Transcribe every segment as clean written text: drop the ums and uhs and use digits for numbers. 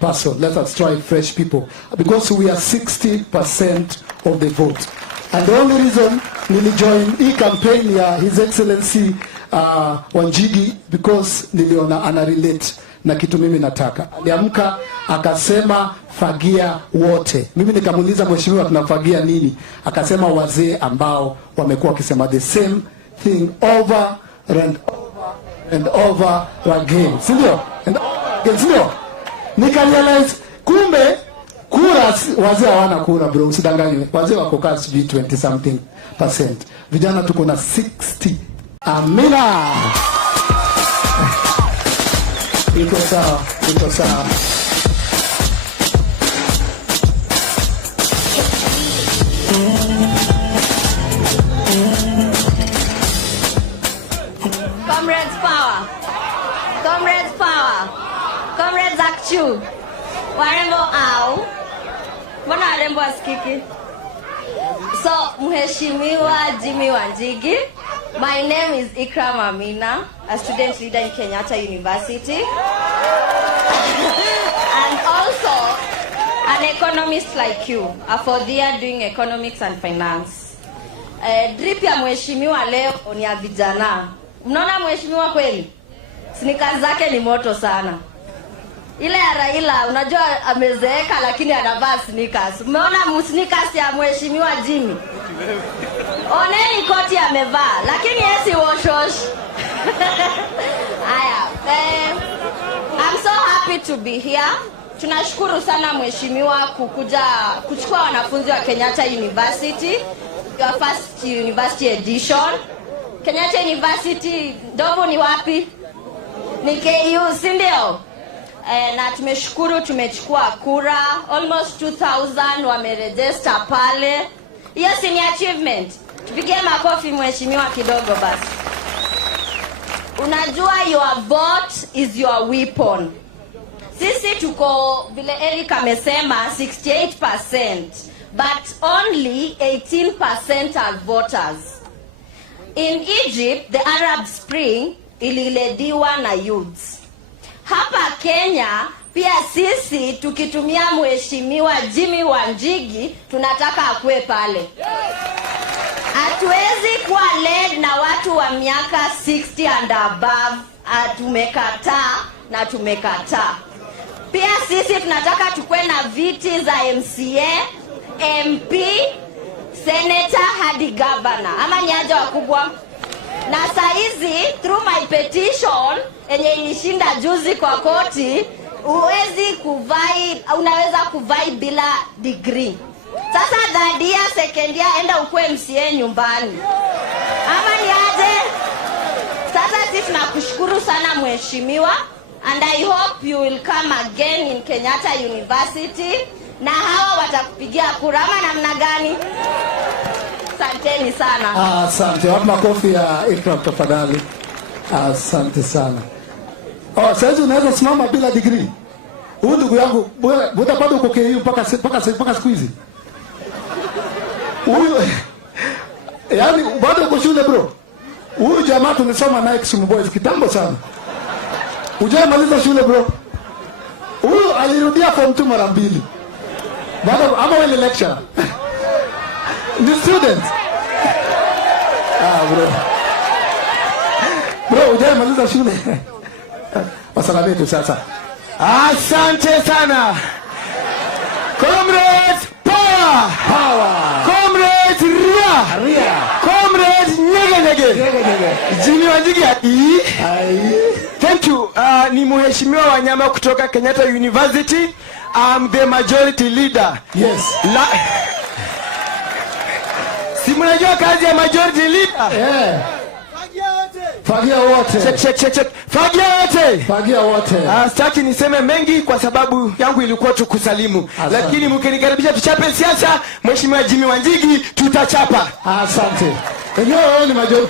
person. Let us try fresh people. Because we are 60% of the vote. And the only reason nilijoin hii campaign ya His Excellency Wanjigi, because niliona ana relate na kitu mimi nataka. Aliamka akasema fagia wote. Mimi nikamuuliza mheshimiwa tunafagia nini? Akasema wazee ambao wamekuwa wakisema the same thing over and over again. Sindio? Sindio? Nikarealize kumbe kura wazee hawana kura bro, usidanganywe. Wazee wako kasi 20 something %. Vijana tuko na 60. Amina. Iko sawa, iko sawa. Comrades power. Comrades power. Comrades Akchu. Warembo au. Mbona warembo asikiki? So, Mheshimiwa Jimi Wanjigi. My name is Ikram Amina, a student leader in Kenyatta University. And also an economist like you, a fourth year doing economics and finance. Drip ya mheshimiwa leo ni ya vijana. Mnaona mheshimiwa kweli? Sneakers zake ni moto sana. Ile ya Raila unajua amezeeka lakini anavaa sneakers. Umeona sneakers ya mheshimiwa Jimi? Oneni koti amevaa lakini yesi washosh. I'm so happy to be here. Tunashukuru sana mheshimiwa kuchukua wanafunzi wa Kenyatta University, your first university edition. Kenyatta University ndogo ni wapi? Ni KU, si ndio? Na tumeshukuru tumechukua kura almost 2000 wameregister pale. Yes, ni achievement. Tupigie makofi mheshimiwa kidogo basi. Unajua your vote is your weapon. Sisi tuko vile Eric amesema 68%, but only 18% are voters. In Egypt, the Arab Spring ililediwa na youths. Hapa Kenya pia sisi tukitumia mheshimiwa Jimi Wanjigi tunataka akue pale. Hatuwezi kuwa led na watu wa miaka 60 and above. Tumekataa. Pia sisi tunataka tukue na viti za MCA, MP, Senator hadi governor. Ama ni aje wakubwa? Na saizi through my petition yenye ilishinda juzi kwa koti, unaweza kuvai bila degree. Sasa third year, second year enda ukue MCA nyumbani. Ama ni aje? Sasa sisi tunakushukuru sana mheshimiwa, and I hope you will come again in Kenyatta University na hawa watakupigia kura ama namna gani? Asanteni sana. Asante. Wapi makofi ya Ikram tafadhali. Asante sana. Sasa unaweza simama bila degree. Huyu ndugu yangu, buda bado uko KU mpaka siku hizi. Huyu yani bado uko shule bro. Huyu jamaa tulisoma naye Kisumu Boys kitambo sana. Hujamaliza shule bro. Huyu alirudia form 2 mara 2. Bado ama wewe lecturer. Ni student. Bro, hujamaliza shule. Wasalamie tu sasa. Asante sana. Comrades power. Comrades ria. Comrades nyege. Jimi Wanjigi Thank you. Ni mheshimiwa Wanyama kutoka Kenyatta University. I'm the majority leader. Yes. Si mnajua kazi ya majority leader? Yeah. Fagia wote. Check. Fagia wote. Sitaki niseme mengi kwa sababu yangu ilikuwa tu kusalimu. Lakini mkinikaribisha tuchape siasa, mheshimiwa Jimi Wanjigi tutachapa. Asante. Wewe ni majority.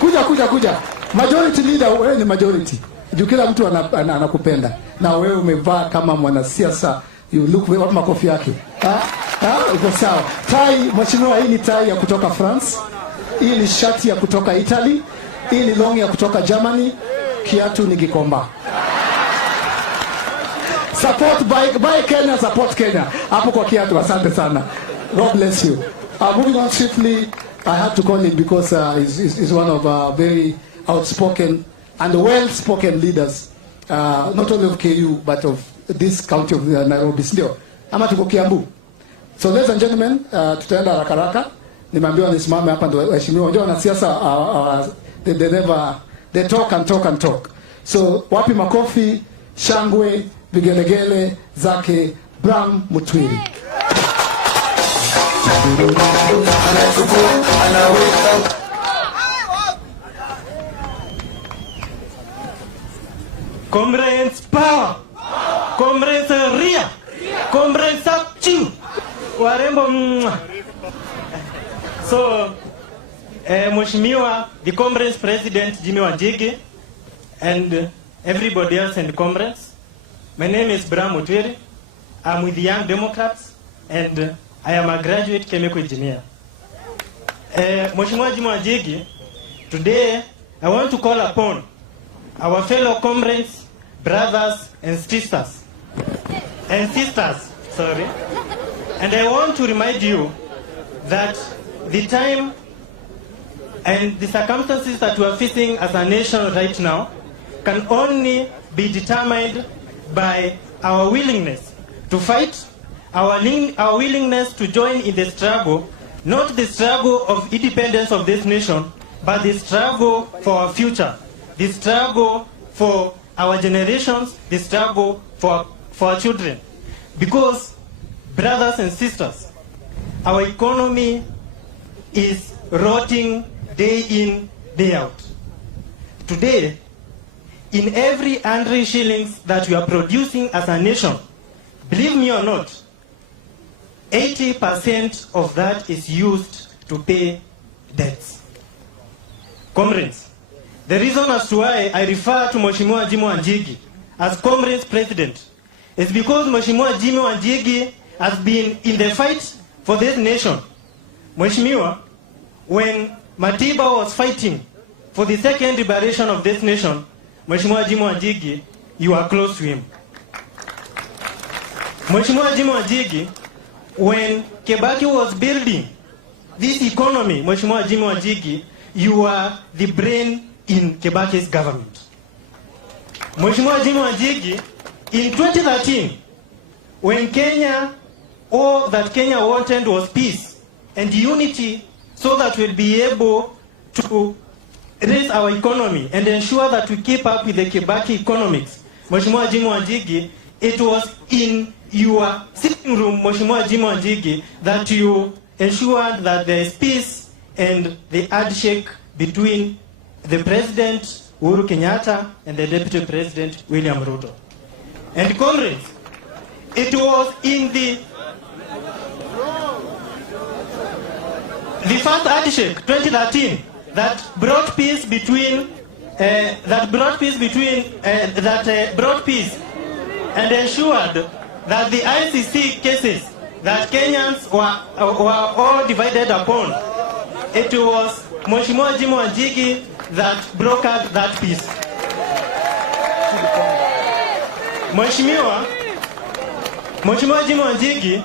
Kuja. Majority leader, wewe ni majority. Juu kila mtu anakupenda. Na wewe umevaa kama mwanasiasa. You look wapi makofi yake? Uko sawa. Tai mheshimiwa, hii ni tai ya kutoka France. Hii ni shati ya kutoka Italy. Hii ni long ya kutoka Germany. Kiatu ni Gikomba. Support buy Kenya, support Kenya. Hapo kwa kiatu, asante sana. God bless you. Moving on swiftly, I had to call him because he's one of our very outspoken and well-spoken leaders, not only of KU but of this county of Nairobi. Ndio ama tuko Kiambu. So ladies and gentlemen, tutaenda haraka haraka. Nimeambiwa nisimame hapa ndio waheshimiwa. Unajua wanasiasa they talk and talk and talk. So wapi makofi, shangwe, vigelegele zake Bram Mutwiri. Comrades power, comrades ria, comrades akchu, warembo. So, Mheshimiwa, the comrades president Jimi Wanjigi, and everybody else and comrades, my name is Bram Mutwiri. I'm with the Young Democrats, and I am a graduate chemical engineer. Mheshimiwa Jimi Wanjigi, today I want to call upon our fellow comrades, brothers and sisters, and I want to remind you that the time and the circumstances that we are facing as a nation right now can only be determined by our willingness to fight, our willingness to join in the struggle, not the struggle of independence of this nation, but the struggle for our future, the struggle for our generations, the struggle for our children. Because, brothers and sisters, our economy is rotting day in, day out. Today, in every 100 shillings that we are producing as a nation, believe me or not, 80% of that is used to pay debts. Comrades, the reason as to why I refer to Mheshimiwa Jimi Wanjigi as comrades president is because Mheshimiwa Jimi Wanjigi has been in the fight for this nation. Mheshimiwa, when Matiba was fighting for the second liberation of this nation, Mheshimiwa Jimi Wanjigi, you are close to him. Mheshimiwa Jimi Wanjigi, when Kibaki was building this economy, Mheshimiwa Jimi Wanjigi, you are the brain in Kibaki's government. Mheshimiwa Jimi Wanjigi, in 2013, when Kenya, all that Kenya wanted was peace and unity so that we'll be able to raise our economy and ensure that we keep up with the Kibaki economics. Mheshimiwa Jimi Wanjigi, it was in your sitting room, Mheshimiwa Jimi Wanjigi, that you ensured that there is peace and the handshake between the President Uhuru Kenyatta and the Deputy President William Ruto. And comrades, it was in the first handshake 2013 that brought peace between brought peace and ensured that the ICC cases that Kenyans were all divided upon, it was Mheshimiwa Jimi Wanjigi that brokered that peace. Mheshimiwa Jimi Wanjigi,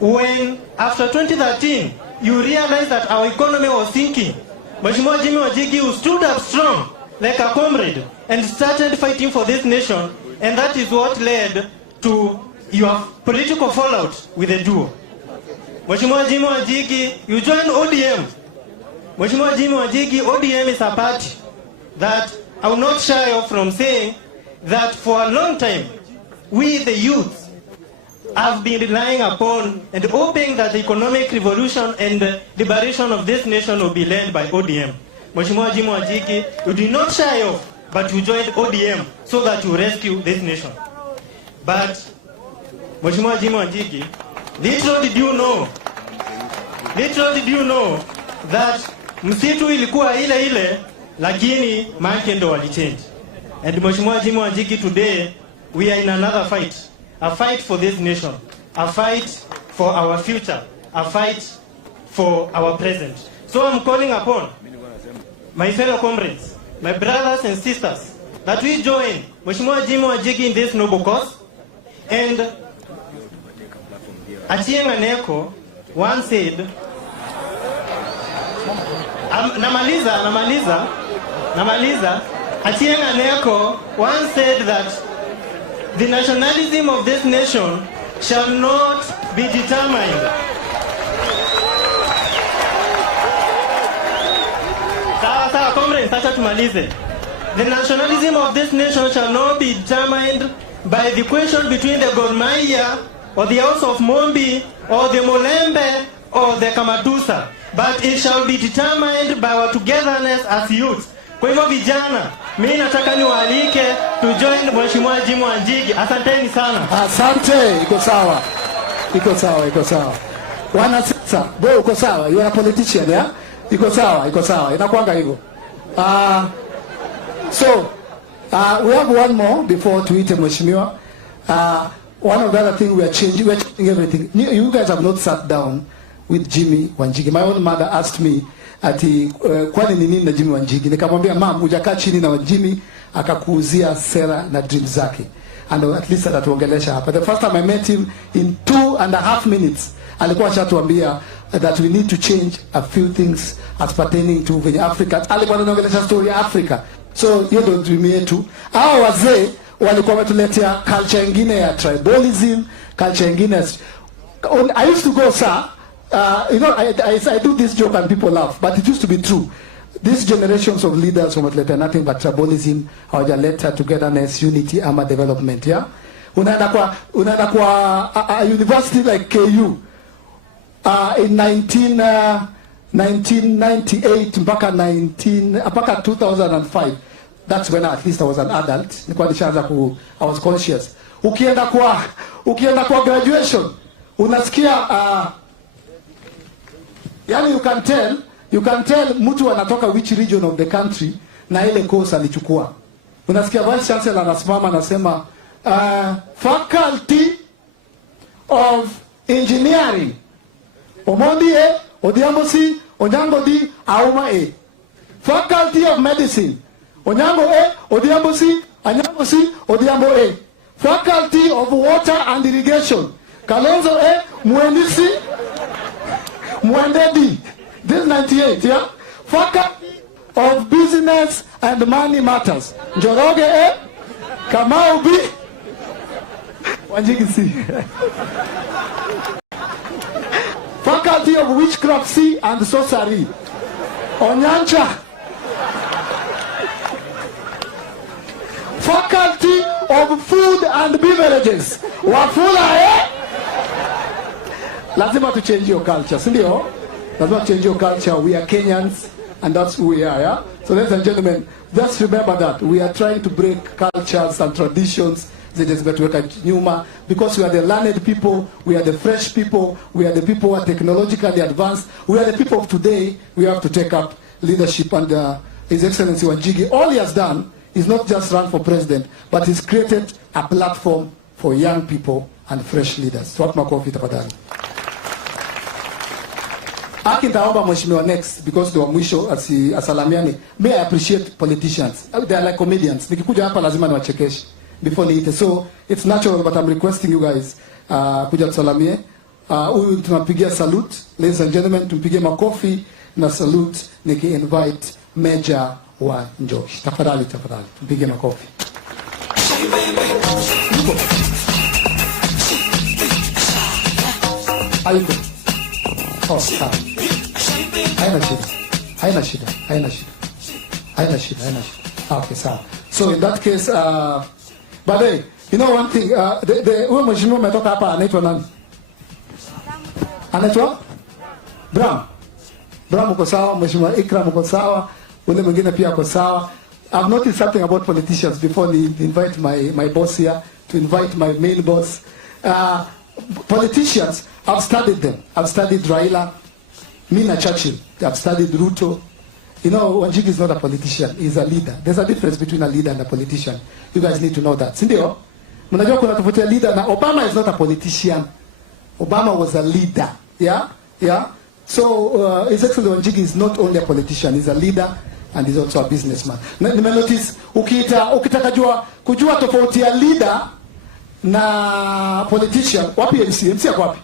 when after 2013 you realized that our economy was sinking, Mheshimiwa Jimi Wanjigi, you stood up strong like a comrade and started fighting for this nation, and that is what led to your political fallout with the duo. Mheshimiwa Jimi Wanjigi, you joined ODM. Mheshimiwa Jimi Wanjigi, ODM is a party that I will not shy off from saying that for a long time, we the youth have been relying upon and hoping that the economic revolution and liberation of this nation will be led by ODM. Mheshimiwa Jimi Wanjigi, you did not shy off, but you joined ODM so that you rescue this nation. But Mheshimiwa Jimi Wanjigi, little did you know that msitu ilikuwa ile lakini manke ndo walichange. And Mheshimiwa Jimi Wanjigi, today we are in another fight, a fight for this nation, a fight for our future, a fight for our present. So I'm calling upon my fellow comrades, my brothers and sisters, that we join Mheshimiwa Jimi Wanjigi in this noble cause And Achieng' Aneko once said, namaliza. Achieng' Aneko once said that the nationalism of this nation shall not be determined. Sawa, comrades, acha tumalize. The nationalism of this nation shall not be determined by the question between the Gor Mahia or the House of Mombi or the Molembe or the Kamatusa, but it shall be determined by our togetherness as youth. Kwa hivyo vijana, mimi nataka niwaalike to join Mheshimiwa Jimi Wanjigi. Asanteni sana. Asante, iko sawa. Wana sasa, wewe uko sawa, you are a politician, yeah? Iko sawa, inakuanga hivyo. So, we have one more before tuite Mheshimiwa. One of the other things we're changing everything. You guys have not sat down with Jimi Wanjigi. My own mother asked me ati kwani ni nini na Jimi Wanjigi? Nikamwambia mom, hujakaa chini na Jimi akakuuzia sera na dreams zake. And at least atatuongelesha hapa. The first time I met him, in 2.5 minutes alikuwa ashatuambia that we need to change a few things as pertaining to venye Africa. Alikuwa anaongelesha story ya Africa. So hiyo ndio dream yetu. Hao wazee walikuwa wametuletea culture nyingine ya tribalism, culture nyingine. I used to go, sir, you know, I do this joke and people laugh, but it used to be true. These generations of leaders wametuletea nothing but tribalism, hawajaleta togetherness, unity ama development, yeah? Unaenda kwa a university like KU in 1998 mpaka 2005. That's when at least I was an adult. Nilikuwa nishaanza I was conscious. Ukienda kwa graduation, unasikia yani you can tell mtu anatoka which region of the country na ile course alichukua. Unasikia vice chancellor anasimama anasema faculty of engineering Omondi A, Odhiambo C, Onyango D, Auma A. Faculty of medicine Onyango A, Odhiambo C, Anyango C, Odhiambo A. Faculty of water and irrigation Kalonzo A, Muendi C, Muende D. This is 98, yeah? Faculty of business and money matters Njoroge A, Kamau B, Wanjigi C. Faculty of witchcraft C and sorcery Onyancha. Faculty of food and beverages Wafula eh? Lazima to change your culture, sindio? Lazima change your culture. We are Kenyans and that's who we are, yeah? So ladies and gentlemen, just remember that we are trying to break cultures and traditions nyuma, because we are the learned people, we are the fresh people, we are the people who are technologically advanced, we are the people of today. We have to take up leadership, and His Excellency Wanjigi, all he has done is not just run for president, but he's created a platform for young people and fresh leaders. Swat makofi tafadhali. Akintaomba Mheshimiwa next, because the mwisho asalamiani. May I appreciate politicians. They are like comedians. Nikikuja hapa lazima niwachekeshe before niite. So it's natural, but I'm requesting you guys kuja tusalamie. Huyu tunapigia salute. Ladies and gentlemen, tumpigie makofi na salute niki-invite Major Wanjigi. Tafadhali, tumpigie makofi. Ayuko. Oh, sawa. Haina shida. Okay, sawa. So in that case, but hey, you know one thing, huyo mheshimiwa umetoka hapa anaitwa nani? Anaitwa? Bram uko sawa, mheshimiwa Ikram uko sawa, ule mwingine pia uko sawa. I've noticed something about politicians before they invite my boss here, to invite my main boss. Politicians, I've studied them. I've studied Raila, Mina Churchill. I've studied Ruto. You know, Wanjigi is not a politician. He's a leader. There's a difference between a leader and a politician. You guys need to know that. Sindio? Mnajua kuna tofauti ya leader na Obama is not a politician. Obama was a leader. Yeah? So, His Excellency Wanjigi is not only a politician. He's a leader and he's also a businessman. Nimenotice, ukitaka kujua tofauti ya leader na politician. Wapi MC? MC yako wapi?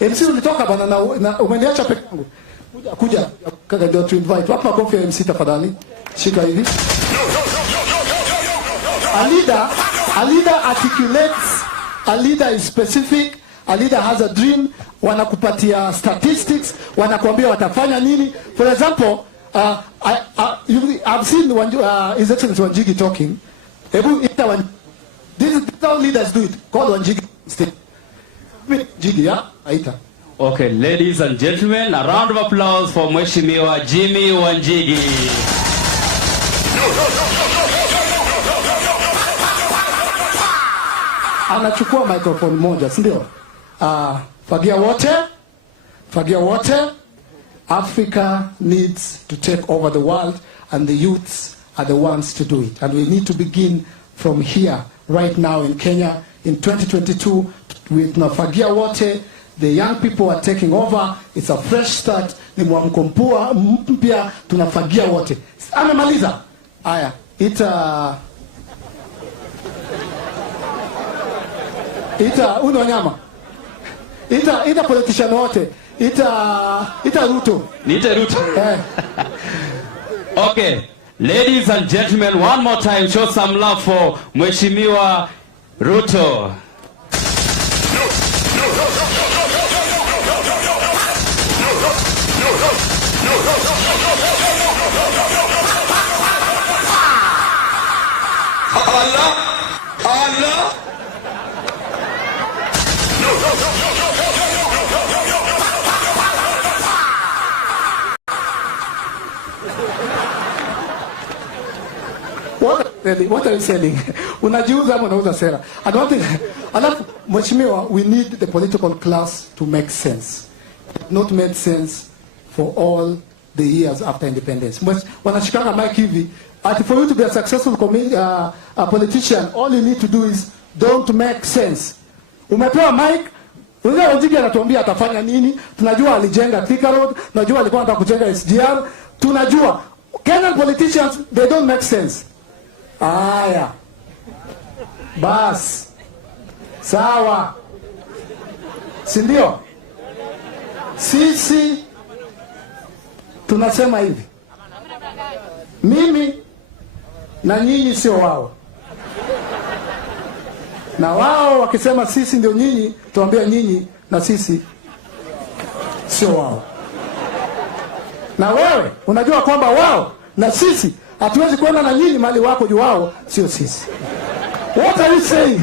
MC ulitoka bana na umeniacha peke yangu. Kuja kaka ndio to invite. Wapi makofi ya MC tafadhali? Shika hivi. A leader articulates, a leader is specific, a leader has a dream, wanakupatia statistics, wanakuambia watafanya nini. For example, I've seen His Excellency Wanjigi talking. This is how leaders do it. Call Wanjigi. Wanjigi, yeah? Aita. Okay, ladies and gentlemen, a round of applause for Mheshimiwa Jimi Wanjigi. Anachukua microphone moja, si ndio? Fagia wote. Africa needs to take over the world, and the youths are the ones to do it. And we need to begin from here, right now in Kenya, in 2022, with Fagia wote. The young people are taking over. It's a fresh start. Ni mwamko mpya, tunafagia wote. Amemaliza. Aya, uno nyama. Ita politician wote. Ita Ruto. Nita Ruto. Okay, ladies and gentlemen, one more time, show some love for Mheshimiwa Ruto. Allah. What are you selling? Unajiuza ama unauza sera? I don't think. Alafu Mheshimiwa, we need the political class to make sense. It not made sense for all the years after independence. Wanashikanga mic hivi. For you to be a successful politician, all you need to do is don't make sense. Umepewa mic, unajua Wanjigi anatuambia atafanya nini? Tunajua alijenga Thika Road, tunajua alikuwa anataka kujenga SGR, tunajua Kenyan politicians, they don't make sense. Aya. Bas. Sawa. Si ndio? Sisi tunasema hivi. Mimi na nyinyi sio wao. Na wao wakisema sisi ndio nyinyi, tuambia nyinyi na sisi sio wao. Na wewe unajua kwamba wao na sisi hatuwezi kwenda na nyinyi mali wako juu wao sio sisi. What are you saying?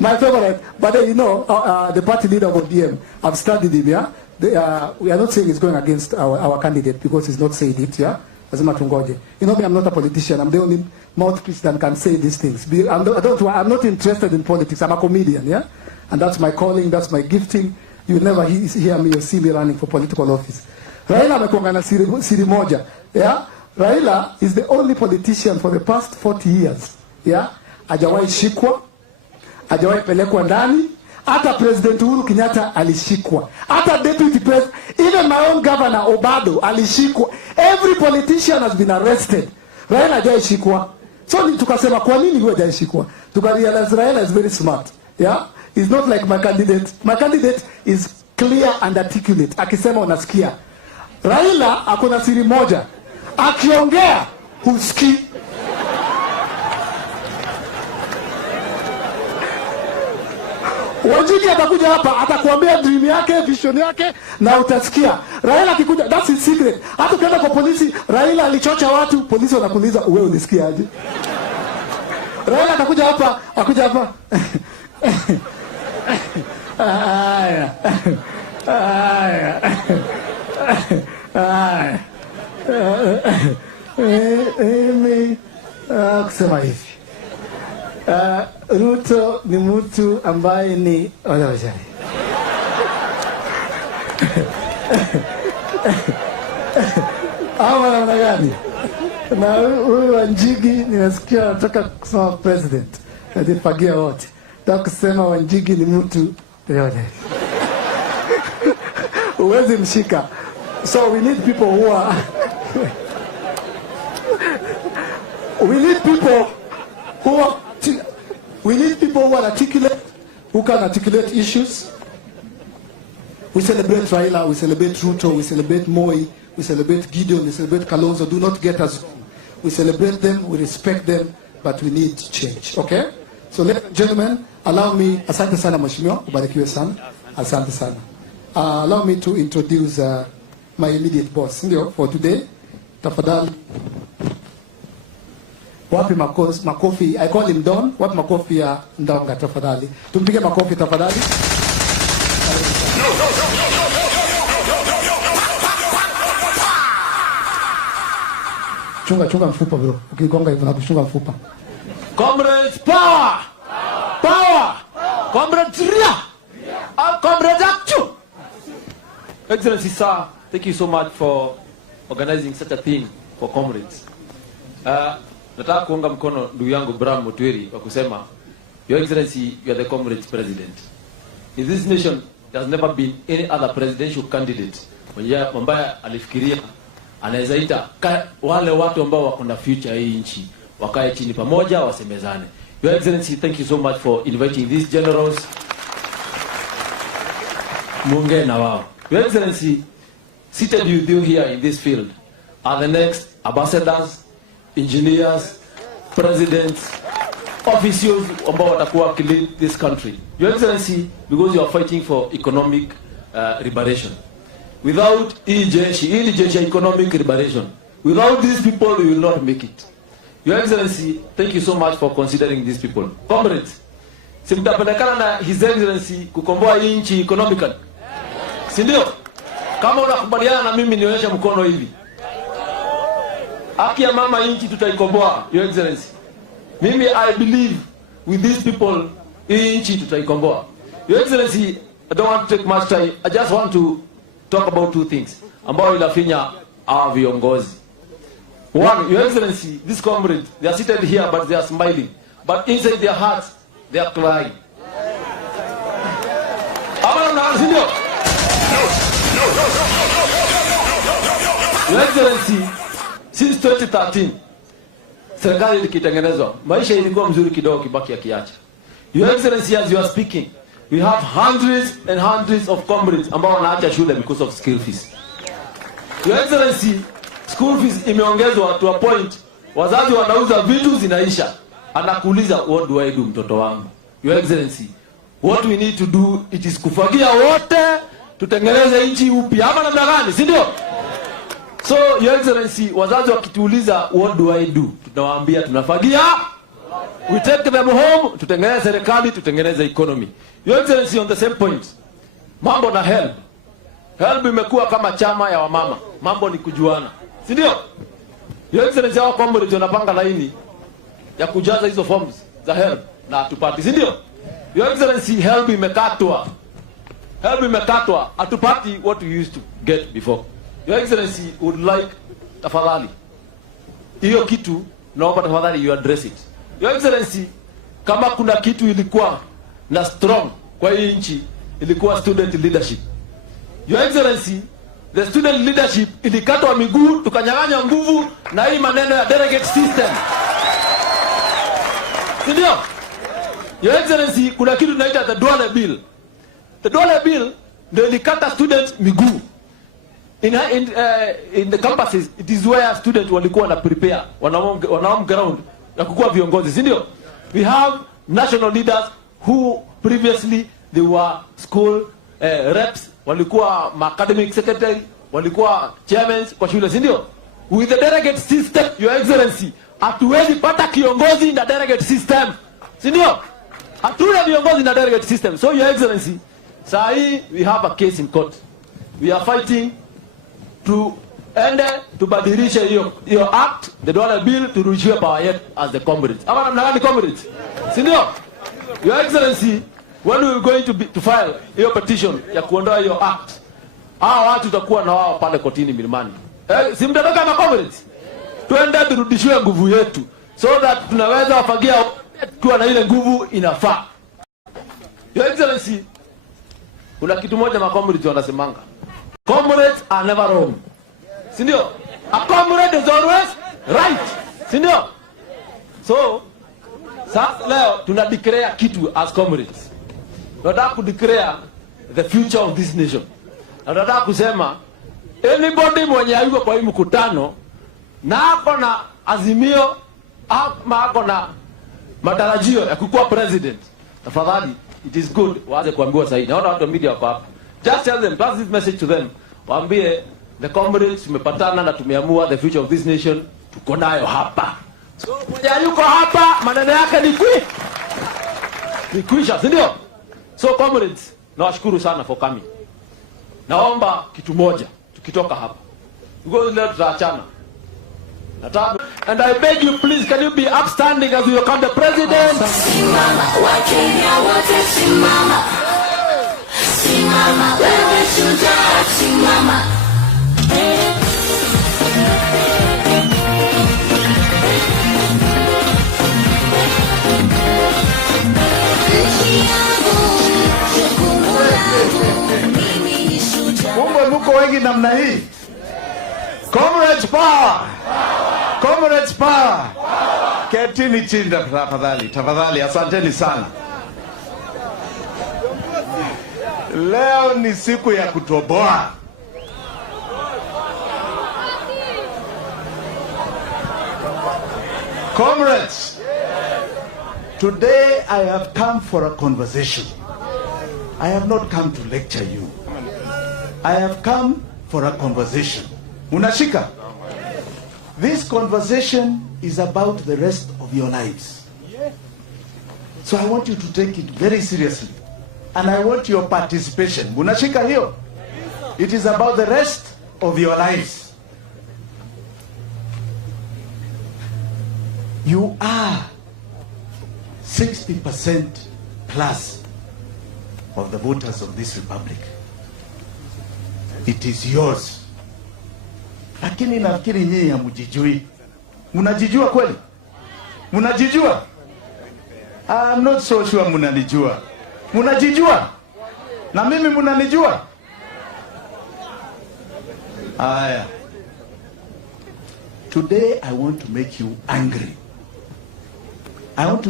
My favorite, but you know, the party leader of ODM, I've studied him, yeah? We are not saying he's going against our candidate because he's not saying it, yeah? Lazima tungoje. You know me, I'm not a politician. I'm the only mouthpiece that can say these things. I'm not interested in politics. I'm a comedian, yeah? And that's my calling, that's my gifting. You'll never hear me or see me running for political office. Raila amekonga na siri moja, yeah? Raila is the only politician for the past 40 years, yeah? Hajawahi shikwa, hajawahi pelekwa ndani. Hata President Uhuru Kenyatta alishikwa. Hata Deputy President, even my own governor Obado alishikwa. Every politician has been arrested. Raila hajawahi shikwa. So tukasema kwa nini huyo hajawahi shikwa? Tukarealize Raila is very smart. Yeah? He's not like my candidate. My candidate is clear and articulate. Akisema unasikia. Raila akona siri moja. Akiongea husikii. Wanjigi atakuja hapa, atakuambia dream yake, vision yake, na utasikia. Raila akikuja, that's his secret. Hata ukienda kwa polisi, Raila alichocha watu, polisi wanakuuliza, wewe unisikia aje? Raila atakuja hapa, akuja hapa. Aya. Kusema hivi. Ruto ni mtu ambaye ni ama namna gani? Na huyu Wanjigi ninasikia anataka kusema president. Nadifagia wote. Nataka kusema Wanjigi ni mtu uwezi mshika. So we need people who are we need people who are We need people who are articulate, who can articulate issues. We celebrate Raila, we celebrate Ruto, we celebrate Moi, we celebrate Gideon, we celebrate Kalonzo. Do not get us wrong. We celebrate them, we respect them, but we need change. Okay? So ladies and gentlemen, allow me, asante sana mheshimiwa, ubarikiwe sana. Asante sana. Allow me to introduce my immediate boss, ndio, for today. Tafadhali. Wapi makofi, I call him Don. Wapi makofi ya Ndonga tafadhali. Tumpige makofi tafadhali. Chunga mfupa bro. Ukigonga hivyo nakuchunga mfupa. Comrades power! Power! Comrades ria! Comrades action! Excellency sir, thank you so much for organizing such a thing for comrades. Nataka kuunga mkono ndugu yangu Bram Mutwiri kwa kusema, Your Excellency, you are the comrades president. In this nation, there has never been any other presidential candidate ambaye alifikiria anaweza ita wale watu ambao wako na future hii nchi wakae chini pamoja wasemezane. Your Excellency, thank you so much for inviting these generals. Munge na wao. Your Excellency, seated with you here in this field are the next ambassadors, engineers, presidents, officials ambao watakuwa lead this country. Your Excellency, because you are fighting for economic liberation. Without economic liberation, without these people, we will not make it. Your Excellency, thank you so much for considering these people. Comrades, simtapelekana na His Excellency kukomboa hii nchi economically. Si ndio? Kama unakubaliana na mimi nionyeshe mkono hivi. Haki ya mama nchi tutaikomboa, Your Excellency. Mimi I believe with these people hii nchi tutaikomboa. Your Excellency, I don't want to take much time. I just want to talk about two things ambao ilafinya our viongozi. One, Your Excellency, these comrades, they are seated here but they are smiling, but inside their hearts they are crying. Your Excellency, since 2013 serikali ikitengenezwa maisha ilikuwa mzuri kidogo kibaki ya kiacha. Your Excellency, as you are speaking, we have hundreds and hundreds of comrades ambao wanaacha shule because of school fees. Your Excellency, school fees imeongezwa to a point wazazi wanauza vitu zinaisha. Anakuuliza, what do I do mtoto wangu? Your Excellency, what we need to do it is kufagia wote tutengeneze nchi upya ama namna gani, si ndio? So Your Excellency, wazazi wakituuliza what do I do, tunawaambia tunafagia, we take them home, tutengeneze serikali, tutengeneze economy. Your Excellency, on the same point, mambo na help. Help imekuwa kama chama ya wamama. Mambo ni kujuana, si ndio? Your Excellency, hao comrades wanapanga laini ya kujaza hizo forms za help na atupati, si ndio? Your Excellency, help imekatwa. Help imekatwa, atupati what we used to get before. Your Excellency, would like tafadhali hiyo kitu naomba tafadhali you address it. Your Excellency, kama kuna kitu ilikuwa na strong kwa hii nchi ilikuwa student leadership. Your Excellency, the student leadership ilikatwa miguu tukanyang'anya nguvu na hii maneno ya delegate system. Ndio? Your Excellency, kuna kitu tunaita the Duale bill. The Duale bill ndio ilikata students miguu. In the campuses, it is where students walikuwa na prepare wanaom ground ya kukua viongozi, si ndio? We have national leaders who previously they were school reps, walikuwa academic secretary, walikuwa chairmen kwa shule, si ndio? With the delegate system, Your Excellency, hatuwezi pata kiongozi na delegate system, si ndio? Hatuna viongozi na delegate system. So Your Excellency, saa hii we have a case in court. We are fighting to badilisha hiyo act, the Duale bill, to reshape our yet as the comrades. Ama namna gani comrades? Si ndio? Your Excellency, when we are going to file hiyo petition ya kuondoa hiyo act, hao watu tutakuwa na wao pale kotini Milimani. Si mtatoka kama comrades? Tuende turudishiwe nguvu yetu so that tunaweza wafagia kuwa na ile nguvu inafaa. Your Excellency, kuna kitu moja ma comrades wanasemanga. Comrades are never wrong. Si ndio? A comrade is always right. Si ndio? So, Sasa leo tuna declare kitu as comrades. Tunataka ku declare the future of this nation. Tunataka kusema anybody mwenye yuko kwa hii mkutano na ako na azimio ama ako na matarajio ya kukuwa president, tafadhali, it is good waanze kuambiwa sasa hivi. Naona watu wa media wako hapa. Just tell them, pass this message to them. Waambie the comrades tumepatana na tumeamua the future of this nation tuko nayo hapa. So mwenye yuko hapa maneno yake ni kwisha, si ndio? So comrades, nawashukuru sana for coming. Naomba kitu moja tukitoka hapa. Because leo tutaachana. And I beg you, please, can you be upstanding as we welcome the president? Simama, Wakenya wote simama. Simama, wewe shujaa, simama. Kumbe mko wengi namna hii. Comrades power! Comrades power! Ketini chini tafadhali, asanteni sana. Leo ni siku ya kutoboa. Comrades, today I have come for a conversation. I have not come to lecture you. I have come for a conversation. Unashika? This conversation is about the rest of your lives. So I want you to take it very seriously. And I want your participation. Unashika hiyo? It is about the rest of your lives. You are 60% plus of the voters of this republic. It is yours. Lakini nafikiri nyinyi hamjijui. Mnajijua kweli? Mnajijua? I'm not so sure mnanijua. Mnajijua? Na mimi mnanijua? Aya. Today I want to make you angry. I want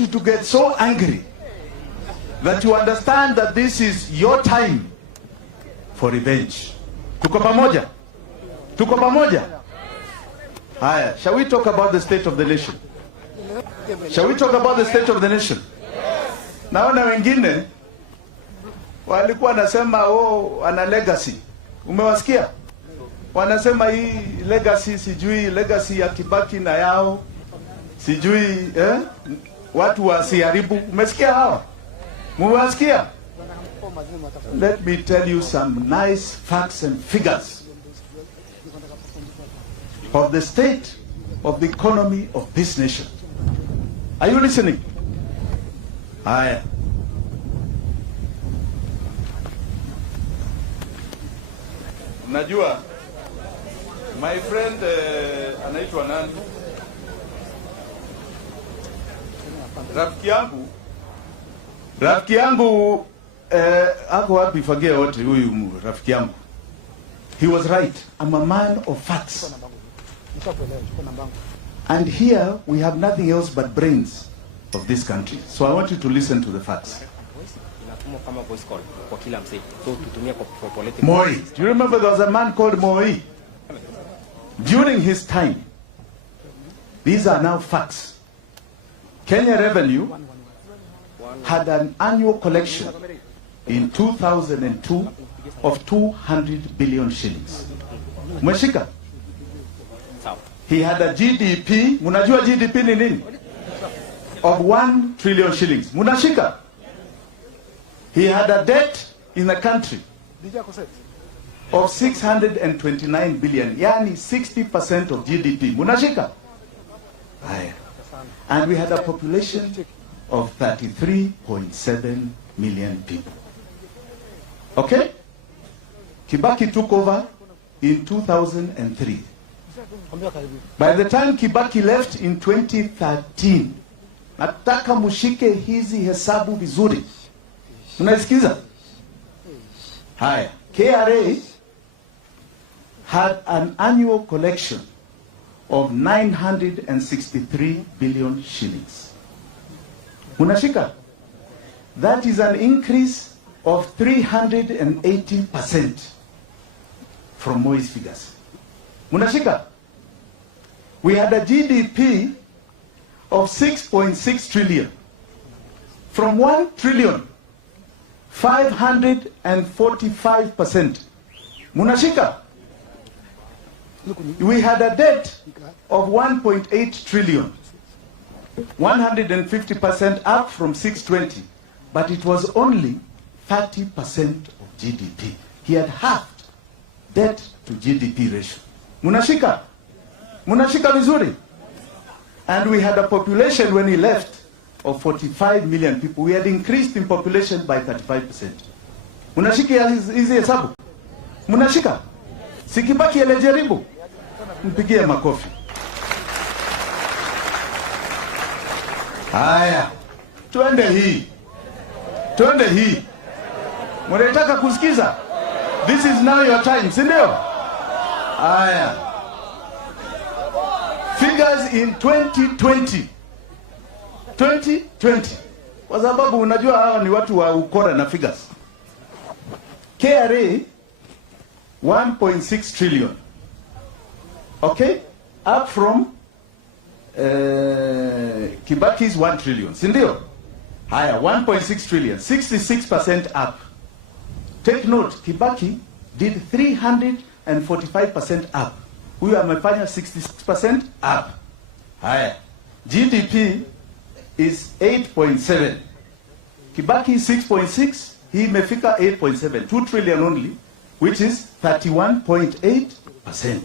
you to get so angry that you understand that this is your time for revenge. Tuko pamoja? Tuko pamoja? Haya, shall we talk about the state of the nation? Shall we talk about the state of the nation? Naona wengine walikuwa nasema ana legacy. Umewasikia? Wanasema hii legacy, sijui legacy ya Kibaki na yao. Sijui watu wasiharibu. Umesikia hawa? Umewasikia? Let me tell you some nice facts and figures of the state of the economy of this nation. Are you listening? Haya. Najua my friend anaitwa nani? Rafiki yangu ako wapi? Fagia wote huyu rafiki yangu. He was right. I'm a man of facts. And here we have nothing else but brains of this country. So I want you to listen to the facts. Moi. Do you remember there was a man called Moi? During his time, these are now facts. Kenya Revenue had an annual collection in 2002 of 200 billion shillings. Mweshika? He had a GDP, munajua GDP ni nini? Of 1 trillion shillings. Munashika? He had a debt in the country of 629 billion, yani 60% of GDP. Munashika? Aye. And we had a population of 33.7 million people. Okay? Kibaki took over in 2003. By the time Kibaki left in 2013, nataka mushike hizi hesabu vizuri. Unasikiza? Haya. KRA had an annual collection of 963 billion shillings. Munashika? That is an increase of 380% from Moi's figures. Munashika? We had a GDP of 6.6 trillion. From 1 trillion, 545%. Munashika? We had a debt of 1.8 trillion. 150% up from 620. But it was only 30% of GDP. He had halved debt to GDP ratio. Munashika? Munashika vizuri? And we had a population when he left of 45 million people. We had increased in population by 35%. Munashika hizi hesabu? Munashika? Sikibaki alijaribu? Mpigie makofi. Haya. Tuende hii. Tuende hii. Mnataka kusikiza? This is now your time, si ndio? Haya. Figures in 2020. 2020. Kwa sababu unajua hawa ni watu wa ukora na figures. KRA 1.6 trillion. Okay? Up from Kibaki's 1 trillion. Si ndio? Haya, 1.6 trillion. 66% up. Take note, Kibaki did 345% up. Huyu amefanya 66% up. Haya. GDP is 8.7. Kibaki is 6.6. He imefika 8.7. 2 trillion only, which is 31.8%.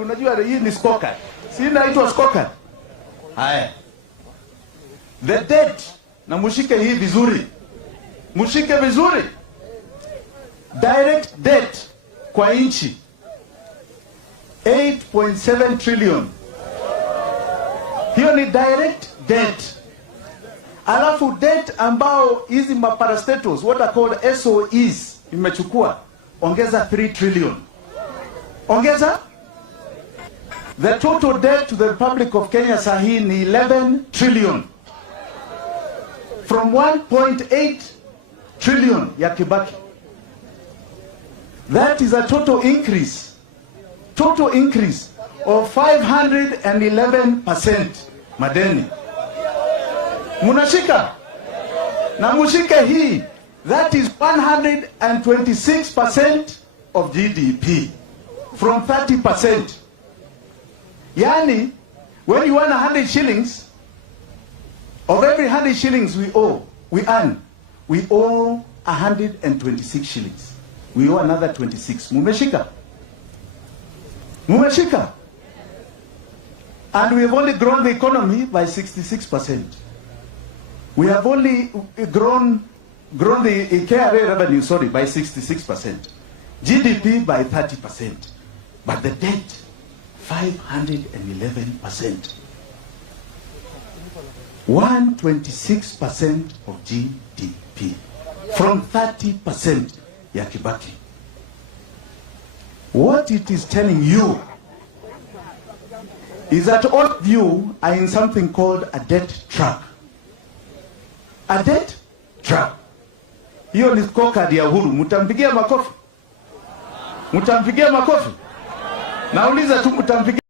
Unajua hii ni scorecard. Si inaitwa scorecard. Haya. The debt, na mushike hii vizuri. Mushike vizuri. Direct debt kwa nchi 8.7 trillion. Hiyo ni direct debt. Alafu debt ambao hizi maparastatos, what are called SOEs, imechukua ongeza 3 trillion. Ongeza? The total debt to the Republic of Kenya sahi ni 11 trillion. From 1.8 trillion ya Kibaki. That is a total increase of 511% madeni. Munashika? Na mushike hii, that is 126% of GDP from 30%. Yani, when you earn 100 shillings, of every 100 shillings we earn 126 shillings. We owe another 26. Mumeshika? Mumeshika? And we have only grown the economy by 66%. We have only grown the KRA revenue, by 66%. GDP by 30%. But the debt, 511%. 126% of GDP. From 30% ya Kibaki. What it is telling you is that all of you are in something called a debt trap. A debt trap. Hiyo ni scorecard ya Uhuru. Mtampigia makofi? Mtampigia makofi? Nauliza tu mtampigia.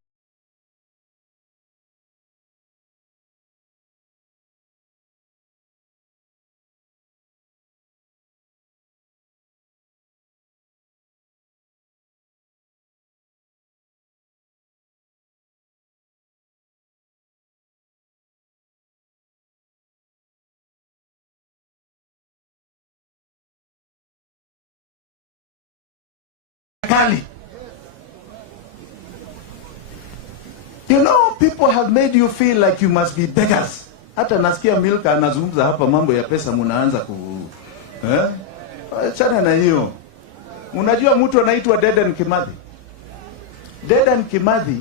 You know, people have made you feel like you must be beggars. Hata nasikia Milka anazungumza hapa mambo ya pesa, munaanza achana na hiyo. Unajua mtu anaitwa Dedan Kimathi. Dedan Kimathi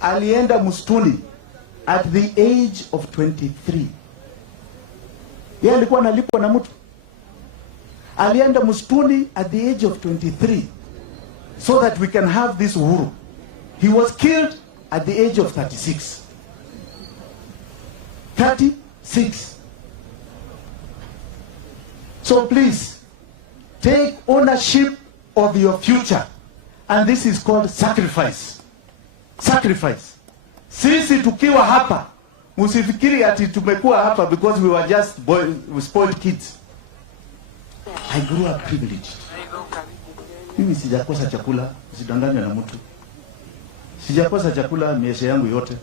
alienda msituni at the age of 23. Yeye alikuwa analipwa na mtu. alienda msituni at the age of 23 so that we can have this uhuru. He was killed at the age of 36. 36. So please, take ownership of your future. And this is called sacrifice. Sacrifice. Sisi tukiwa hapa, usifikiri ati tumekuwa hapa because we were just spoiled kids. I grew up privileged. Mimi sijakosa chakula, usidanganywe na mtu. Sijakosa chakula maisha yangu yote.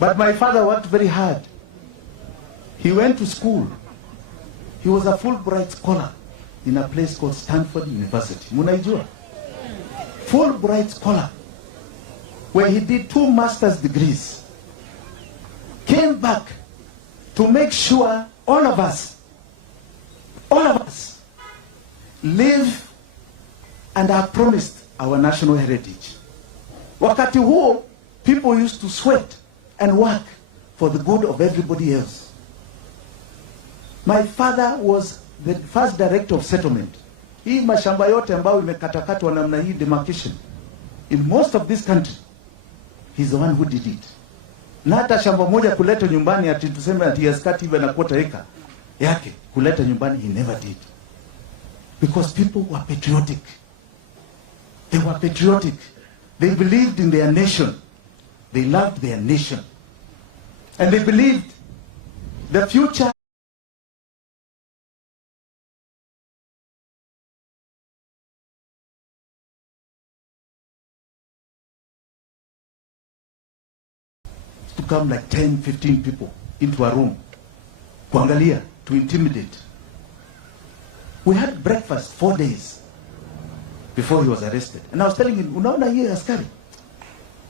But my father worked very hard. He went to school. He was a Fulbright scholar in a place called Stanford University. Munaijua? Fulbright scholar, where he did 2 master's degrees. Came back to make sure all of us live and are promised our national heritage. Wakati huo, people used to sweat and work for the good of everybody else. My father was the first director of settlement. Hii mashamba yote ambayo imekatakatwa namna hii demarcation, in most of this country, he's the one who did it. Na hata shamba moja kuleta nyumbani ati tuseme ati yaskati iwe na quarter acre yake kuleta nyumbani, he never did. Because people were patriotic. They were patriotic. They believed in their nation. They loved their nation. And they believed the future to come like 10, 15 people into a room, kuangalia, to intimidate. We had breakfast 4 days before he was arrested. And I was telling him, unaona hii askari,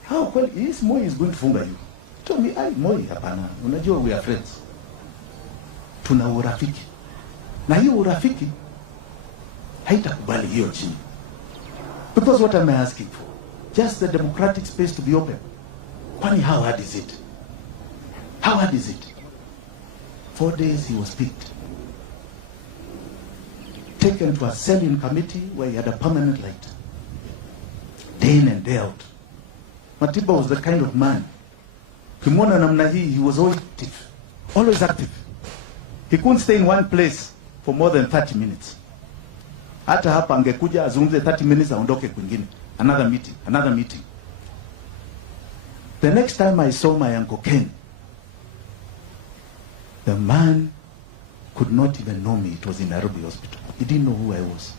how well, yes, Moi is going to funga you. He told me, Moi, hapana, unajua we are friends. Tuna urafiki. Na hiyo urafiki, haitakubali hiyo chini. Because what am I asking for? Just the democratic space to be open. Kwani how hard is it? How hard is it? 4 days he was picked. Taken to a cell-in committee where he had a permanent light. Day in and day out. Matiba was the kind of man. Kimona namna hii, he was always active. Always active. He couldn't stay in one place for more than 30 minutes. Hata hapa angekuja azungumze 30 minutes aondoke kwingine. Another meeting, another meeting. The next time I saw my Uncle Ken, the man could not even know me. It was in Nairobi hospital. He didn't know who I was.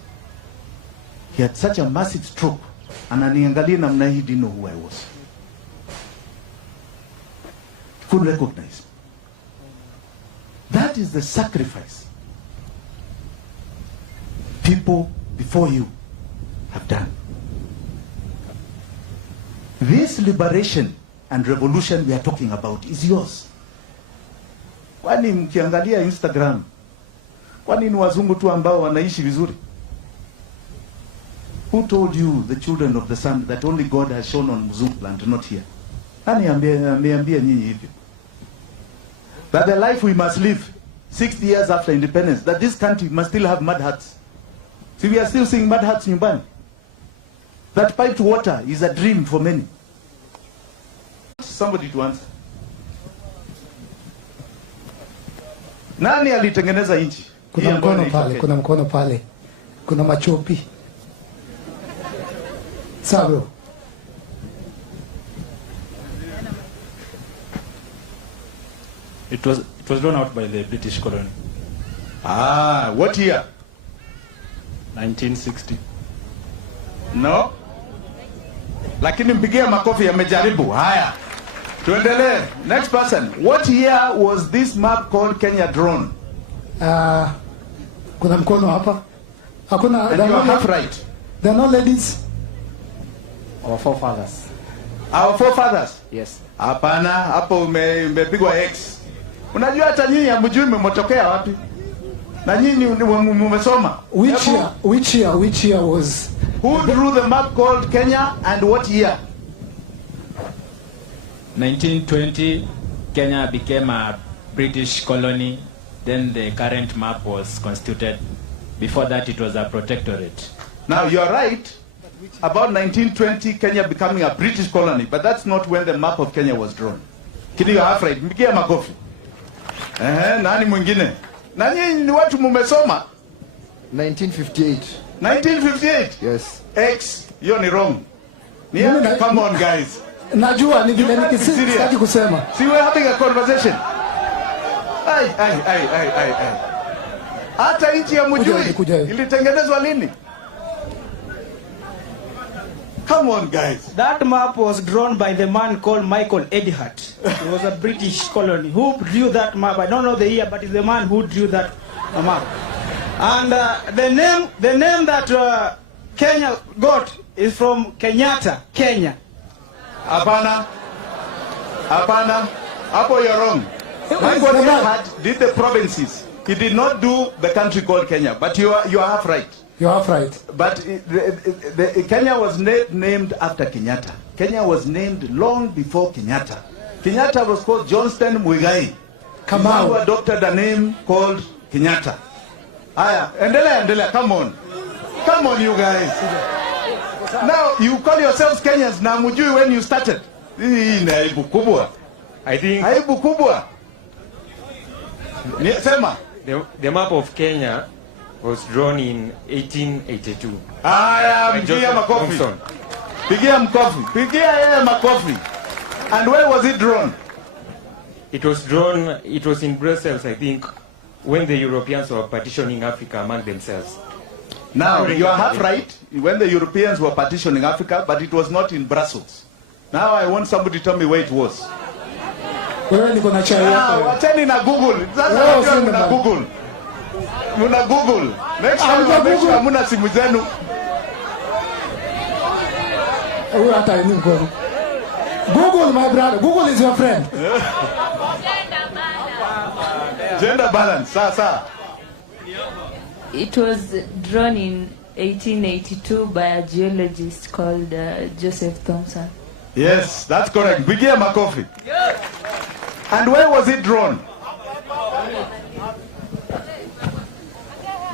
He had such a massive stroke. Ananiangalia namna he didn't know who I was. He couldn't recognize me. That is the sacrifice people before you have done. This liberation and revolution we are talking about is yours. Kwani mkiangalia Instagram, kwani ni wazungu tu ambao wanaishi vizuri? Who told you, the children of the sun, that only God has shown on Mzungu land, not here? Nani ameambia nyinyi hivyo? That the life we must live 60 years after independence, that this country must still have mud huts. See, we are still seeing mud huts nyumbani. That piped water is a dream for many. Somebody to answer. Nani alitengeneza nchi? Kuna mkono pale, kuna mkono pale. Kuna machopi. Sawa. It was drawn out by the British colony. Ah, what year? 1960. No? Lakini mpigia makofi yamejaribu. Haya. Tuendelee. Next person. What year was this map called Kenya drawn? Kuna mkono hapa. Hakuna. And you are half right. There are no ladies. Our forefathers. Our forefathers? Yes. Hapana, hapo umepigwa X. Unajua hata nyinyi hamjui mmetokea wapi? Na nyinyi mmesoma. Which year was? Who drew the map called Kenya and what year? 1920, Kenya became a British colony. Then the current map was constituted. Before that, it was a protectorate. Now, you are right about 1920, Kenya becoming a British colony, but that's not when the map of Kenya was drawn. Kini you half right. Mpigia makofi. Nani mwingine? Nani ni watu mumesoma? 1958. 1958? Yes. X, hiyo ni wrong. Come on, guys. Najua ni vile nikisitaki kusema. See, we're having a conversation. Ai. Hata nchi ya mjui ilitengenezwa lini? Come on, guys. That map was drawn by the man called Michael Edihart. He was a British colony. Who drew that map? I don't know the year, but it's the man who drew that map. And the name that Kenya got is from Kenyatta, Kenya. Hapana. Hapo you're wrong. Michael Edihart did the provinces. He did not do the country called Kenya. But you are half right. You are half right. But Kenya was named after Kenyatta. Kenya was named long before Kenyatta. Kenyatta was called Johnston Muigai. Kamau who adopted a name called Kenyatta. Aya, endelea, come on you guys. Now you call yourselves Kenyans na mujui when you started. Hii ni aibu kubwa. I think aibu kubwa. Sema. The map of Kenya was drawn in 1882. Pigia makofi. And where was it drawn? It was in Brussels, I think, when the Europeans were partitioning Africa among themselves. Now, you are half right, when the Europeans were partitioning Africa, but it was not in Brussels. Now I want somebody to tell me where it was. Wacheni na Google. Sasa muna Google. Muna Google. Next time muna simu zenu. Google, my brother. Google is your friend. Gender balance. Sasa. It was drawn in 1882 by a geologist called Joseph Thomson. Yes, that's correct. Bigia Makofi. And where was it drawn?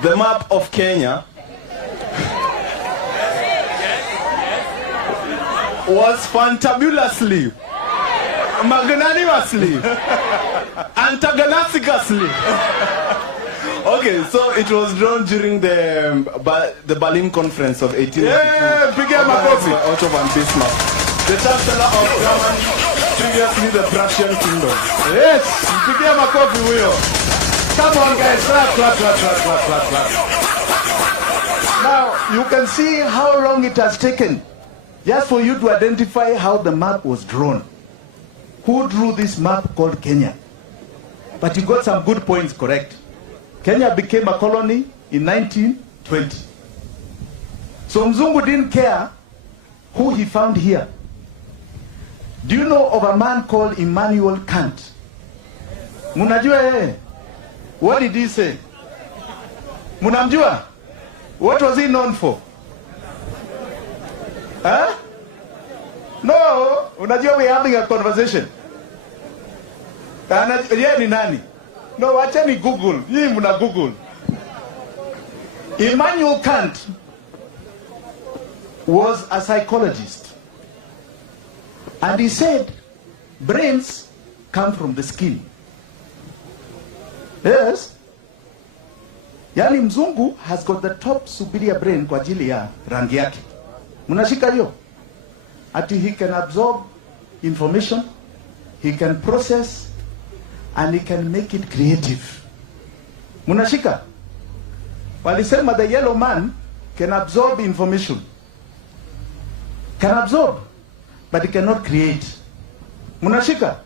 The map of Kenya was fantabulously, magnanimously, antagonistically. Okay, so it was drawn during the Berlin Conference of 1882. Yeah, Bigia Makofi. Otto von Bismarck, the Chancellor of Germany, previously the Prussian Kingdom. Yes, Bigia Makofi huyo. Come on guys, clap. Now, you can see how long it has taken just for you to identify how the map was drawn. Who drew this map called Kenya? But you got some good points correct. Kenya became a colony in 1920. So Mzungu didn't care who he found here. Do you know of a man called Immanuel Kant? Munajua yeye? What did he say? Munamjua? What was he known for? Huh? No, unajua we're having a conversation. Yeye ni nani? No, wacheni Google. Yeye muna Google. Immanuel Kant was a psychologist. And he said, brains come from the skin. Yes. Yani mzungu has got the top superior brain kwa ajili ya rangi yake. Munashika hiyo? Ati he can absorb information, he can process, and he can make it creative. Munashika? Walisema the yellow man can absorb information. Can absorb, but he cannot create. Munashika?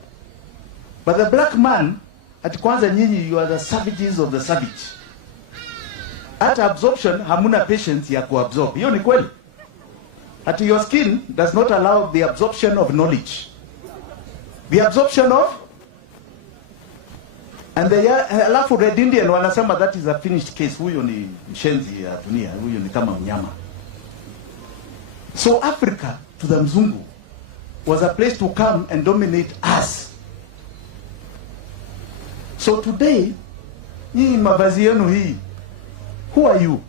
But the black man, ati kwanza nyinyi, you are the savages of the savage. At absorption, hamuna patience ya kuabsorb. Hiyo ni kweli. Ati your skin does not allow the absorption of knowledge. The absorption of, and alafu Red Indian wanasema that is a finished case. Huyo ni mshenzi ya dunia. Huyo ni kama mnyama. So Africa to the mzungu was a place to come and dominate us. So today, hii mavazi yenu hii, Who are you?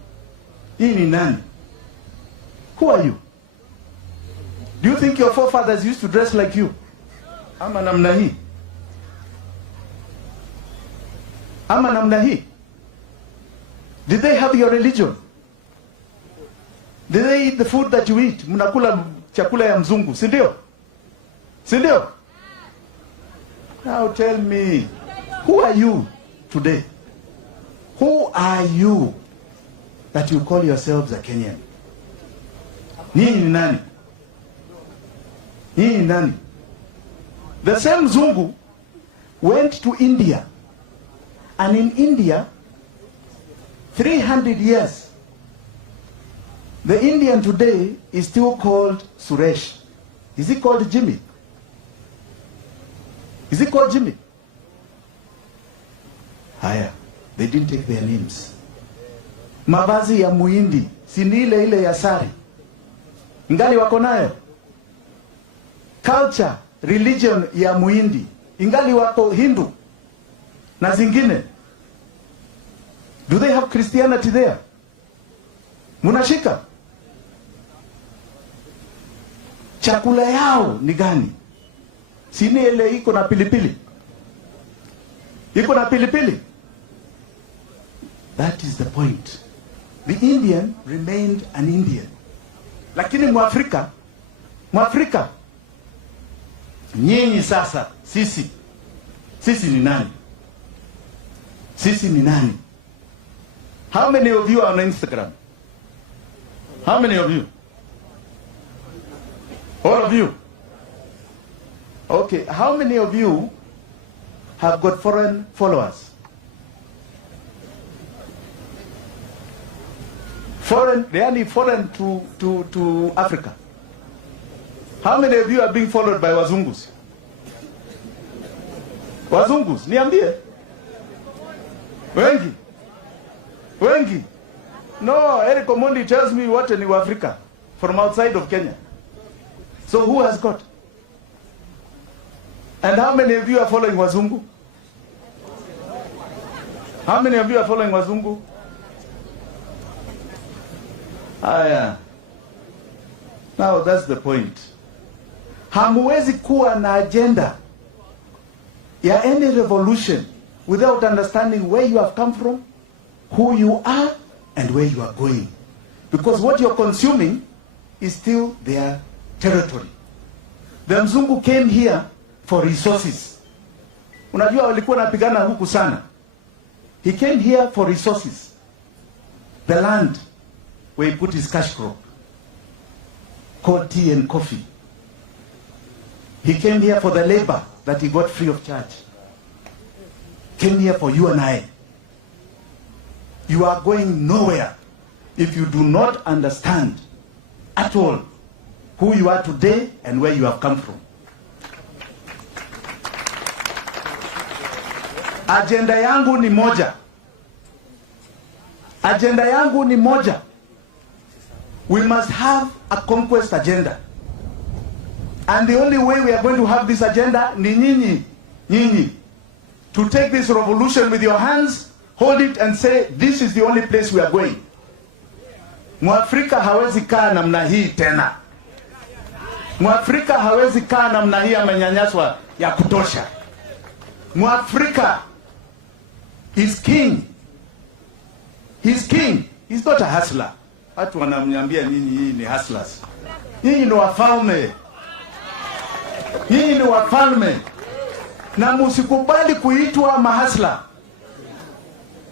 Hii ni nani? Who are you? Do you think your forefathers used to dress like you? Ama namna hii? Ama namna hii? Did they have your religion? Did they eat the food that you eat? Mnakula chakula ya mzungu, si ndio? Si ndio? Now tell me, who are you today? Who are you that you call yourselves a Kenyan? Nyinyi ni nani? Nyinyi ni nani? The same Zungu went to India, and in India 300 years the Indian today is still called Suresh. Is he called Jimi? Is he called Jimi? Haya, they didn't take their names. Mavazi ya Muhindi si ni ile ile ya sari, ingali wako nayo. Culture, religion ya Muhindi ingali wako Hindu na zingine. Do they have Christianity there? Munashika? Chakula yao ni gani? Si ni ile iko na pilipili? Iko na pilipili? That is the point. The Indian remained an Indian. Lakini Mwafrika, nyinyi sasa, sisi ni nani? Sisi ni nani? How many of you are on Instagram? How many of you? All of you? Okay, how many of you have got foreign followers? They are foreign to Africa. How many of you are being followed by Wazungus? Wazungus, niambie. Wengi. No, Eric Omondi tells me what in Africa from outside of Kenya. So who has got? And how many of you are following Wazungu? How many of you are following Wazungu? Yeah. Now that's the point. Hamuwezi kuwa na agenda ya any revolution without understanding where you have come from, who you are, and where you are going. Because what you're consuming is still their territory. The Mzungu came here for resources. Unajua walikuwa napigana huku sana. He came here for resources. The land where he put his cash crop, called tea and coffee. He came here for the labor that he got free of charge. Came here for you and I. You are going nowhere if you do not understand at all who you are today and where you have come from. Agenda yangu ni moja. Agenda yangu ni moja. We must have a conquest agenda. And the only way we are going to have this agenda ni nyinyi. To take this revolution with your hands, hold it and say, this is the only place we are going. Mwafrika hawezi kaa namna hii tena. Mwafrika hawezi kaa namna hii amenyanyaswa ya kutosha. Mwafrika is king. He's king. He's not a hustler. Watu wanamnyambia nyinyi hii ni hustlers. Nyinyi ni wafalme. Nyinyi ni wafalme. Na musikubali kuitwa mahasla.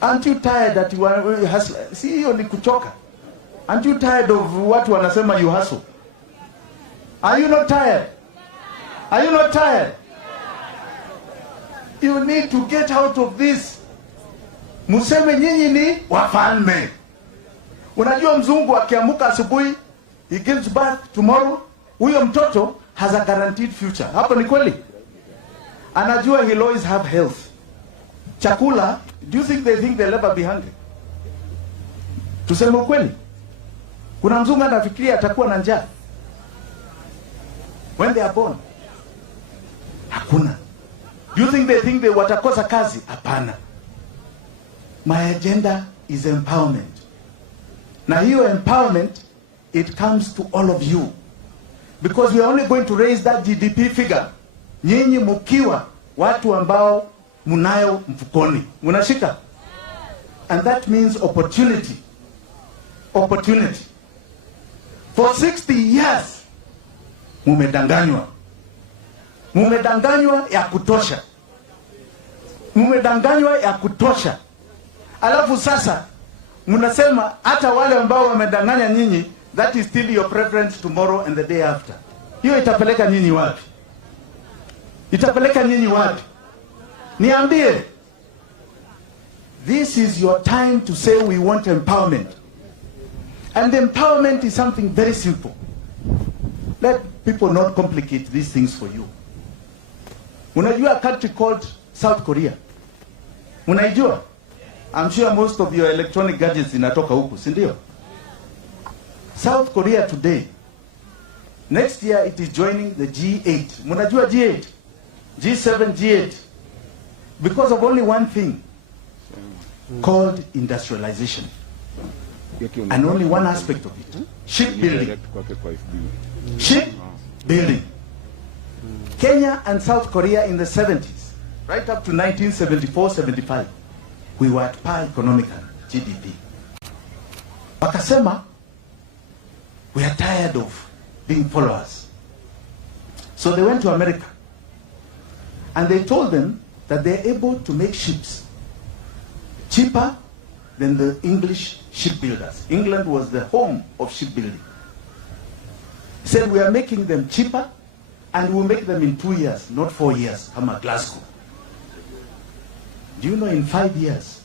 Aren't you tired that you are hustler? Si hiyo ni kuchoka. Aren't you tired of watu wanasema you hustle? Are you not tired? Are you not tired? You need to get out of this. Museme nyinyi ni wafalme. Unajua Mzungu akiamuka asubuhi, he gives birth tomorrow, huyo mtoto has a guaranteed future. Hapo ni kweli? Anajua he'll always have health. Chakula, do you think they'll ever be hungry? Tuseme ukweli. Kuna Mzungu anafikiria atakuwa na njaa when they are born? Hakuna. Do you think they watakosa kazi? Hapana. My agenda is empowerment. Na hiyo empowerment, it comes to all of you. Because we are only going to raise that GDP figure. Nyinyi mukiwa watu ambao munayo mfukoni. Munashika? And that means opportunity. Opportunity. For 60 years, mumedanganywa. Mumedanganywa ya kutosha. Mumedanganywa ya kutosha. Alafu sasa, munasema hata wale ambao wamedanganya nyinyi, that is still your preference tomorrow and the day after. Hiyo itapeleka nyinyi wapi? Itapeleka nyinyi wapi? Niambie. This is your time to say we want empowerment. And empowerment is something very simple. Let people not complicate these things for you. Unajua a country called South Korea? Unaijua? I'm sure most of your electronic gadgets inatoka huku, si ndio? South Korea today, next year it is joining the G8. Munajua G8? G7, G8. Because of only one thing called industrialization. And only one aspect of it. Shipbuilding. Shipbuilding. Kenya and South Korea in the 70s, right up to 1974-75, we were at par economical GDP. Wakasema, we are tired of being followers. So they went to America. And they told them that they're able to make ships cheaper than the English shipbuilders. England was the home of shipbuilding. He said, we are making them cheaper and we'll make them in 2 years, not 4 years. Come at Glasgow. Do you know in 5 years,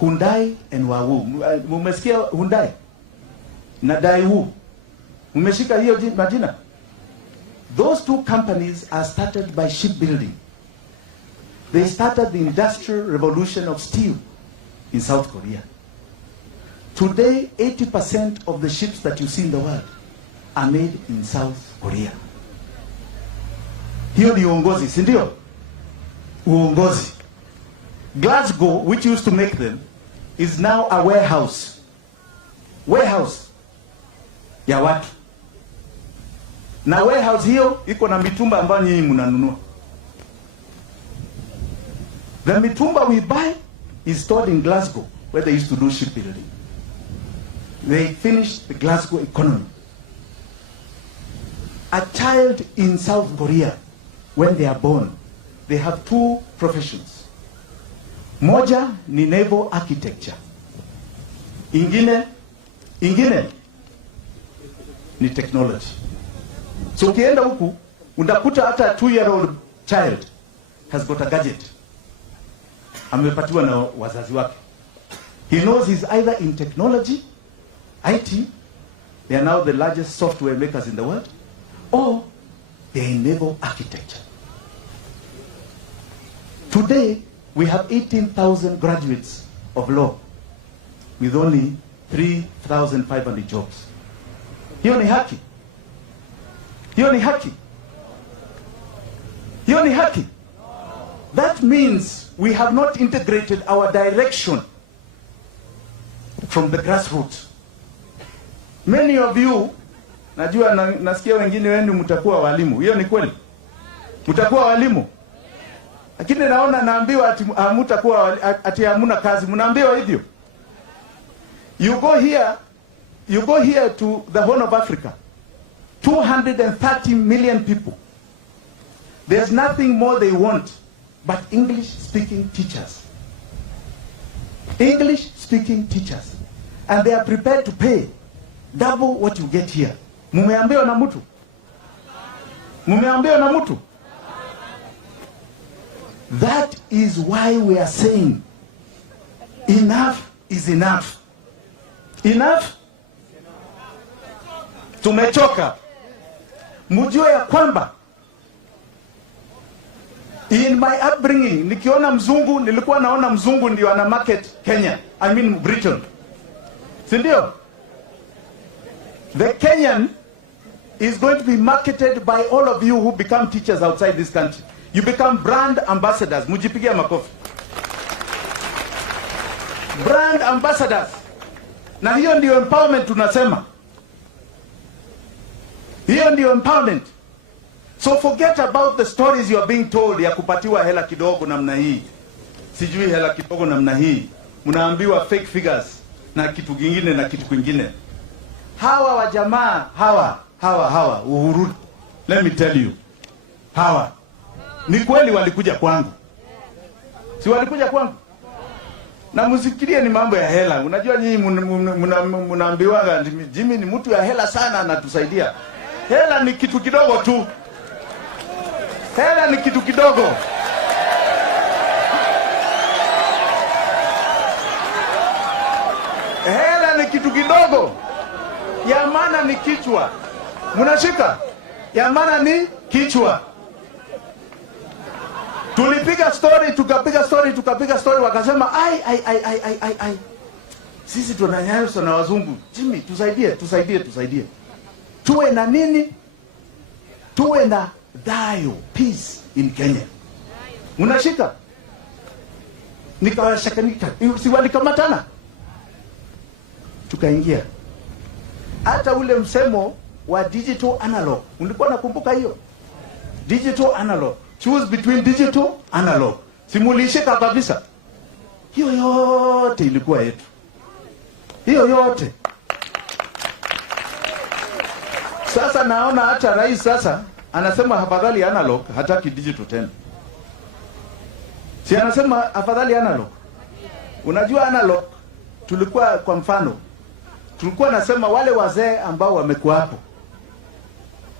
Hyundai and Wawu, mumesikia Hyundai na Daewoo, mumeshika hiyo majina? Those two companies are started by shipbuilding. They started the industrial revolution of steel in South Korea. Today, 80% of the ships that you see in the world are made in South Korea. Hiyo ni uongozi, si ndio? Uongozi. Glasgow, which used to make them, is now a warehouse. Warehouse ya watu. Na warehouse hiyo iko na mitumba ambayo nyinyi mnanunua. The mitumba we buy is stored in Glasgow, where they used to do shipbuilding. They finished the Glasgow economy. A child in South Korea, when they are born, they have two professions. Moja ni naval architecture. Ingine ni technology. So ukienda huku, unakuta hata a 2-year-old child has got a gadget. Amepatiwa na wazazi wake. He knows he's either in technology, IT, they are now the largest software makers in the world, or they are in naval architecture. Today, we have 18,000 graduates of law with only 3,500 jobs. Hiyo ni haki. Hiyo ni haki. Hiyo ni haki. That means we have not integrated our direction from the grassroots. Many of you, najua nasikia wengine wenu mtakuwa walimu. Hiyo ni kweli? Mtakuwa walimu? Lakini naona naambiwa ati hamtakuwa ati hamuna kazi. Mnaambiwa hivyo? You go here to the Horn of Africa. 230 million people. There's nothing more they want but English-speaking teachers. English-speaking teachers. And they are prepared to pay double what you get here. Mumeambiwa na mtu? Mumeambiwa na mtu? That is why we are saying enough is enough. Enough? Tumechoka. Mujue ya kwamba in my upbringing, nikiona mzungu, nilikuwa naona mzungu ndio ana market Kenya. I mean Britain. Si ndio? The Kenyan is going to be marketed by all of you who become teachers outside this country. You become brand ambassadors. Mujipigia makofi. Brand ambassadors. Na hiyo ndio empowerment tunasema. Hiyo ndio empowerment. So forget about the stories you are being told ya kupatiwa hela kidogo namna hii. Sijui hela kidogo namna hii. Mnaambiwa fake figures na kitu kingine na kitu kingine. Hawa wa jamaa, hawa Uhuru. Let me tell you. Hawa ni kweli walikuja kwangu. Si walikuja kwangu? Na msikirie ni mambo ya hela. Unajua nyinyi mnaambiwa Jimi ni mtu ya hela sana anatusaidia. Hela ni kitu kidogo tu. Hela ni kitu kidogo. Hela ni kitu kidogo. Ya maana ni kichwa. Mnashika? Ya maana ni kichwa. Tulipiga story, tukapiga story wakasema ai. Sisi tunanyanyaswa na wazungu. Jimmy, tusaidie. Tuwe na nini? Tuwe na dayo, peace in Kenya. Mnashika? Nikawashakanika. Si walikamatana? Tukaingia. Hata ule msemo wa digital analog. Ulikuwa nakumbuka hiyo? Digital analog. Choose between digital analog. Simulishika kabisa. Hiyo yote ilikuwa yetu. Hiyo yote. Sasa naona hata rais sasa anasema afadhali analog, hataki digital tena. Si anasema afadhali analog. Unajua analog tulikuwa kwa mfano tulikuwa nasema wale wazee ambao wamekuwa hapo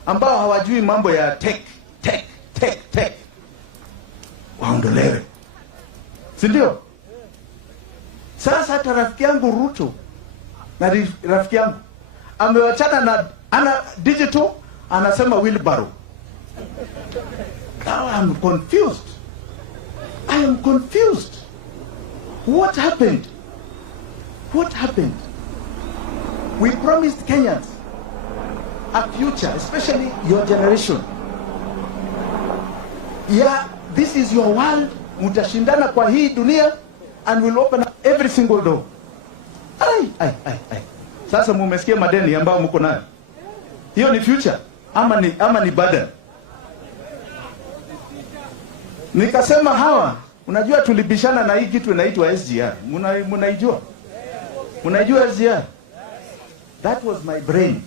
ambao hawajui mambo ya tech waondolewe. Si ndio? Sasa hata rafiki yangu Ruto na rafiki yangu amewachana na digital, anasema wheelbarrow. Now I am confused. What happened? We promised Kenyans a future, especially your generation. Yeah, this is your world. Mutashindana kwa hii dunia and will open up every single door. Ai. Sasa mumesikia madeni ambao mko nayo. Hiyo ni future ama ni burden. Nikasema hawa, unajua tulibishana na hii kitu inaitwa SGR. Mnaijua? Mnaijua SGR? That was my brain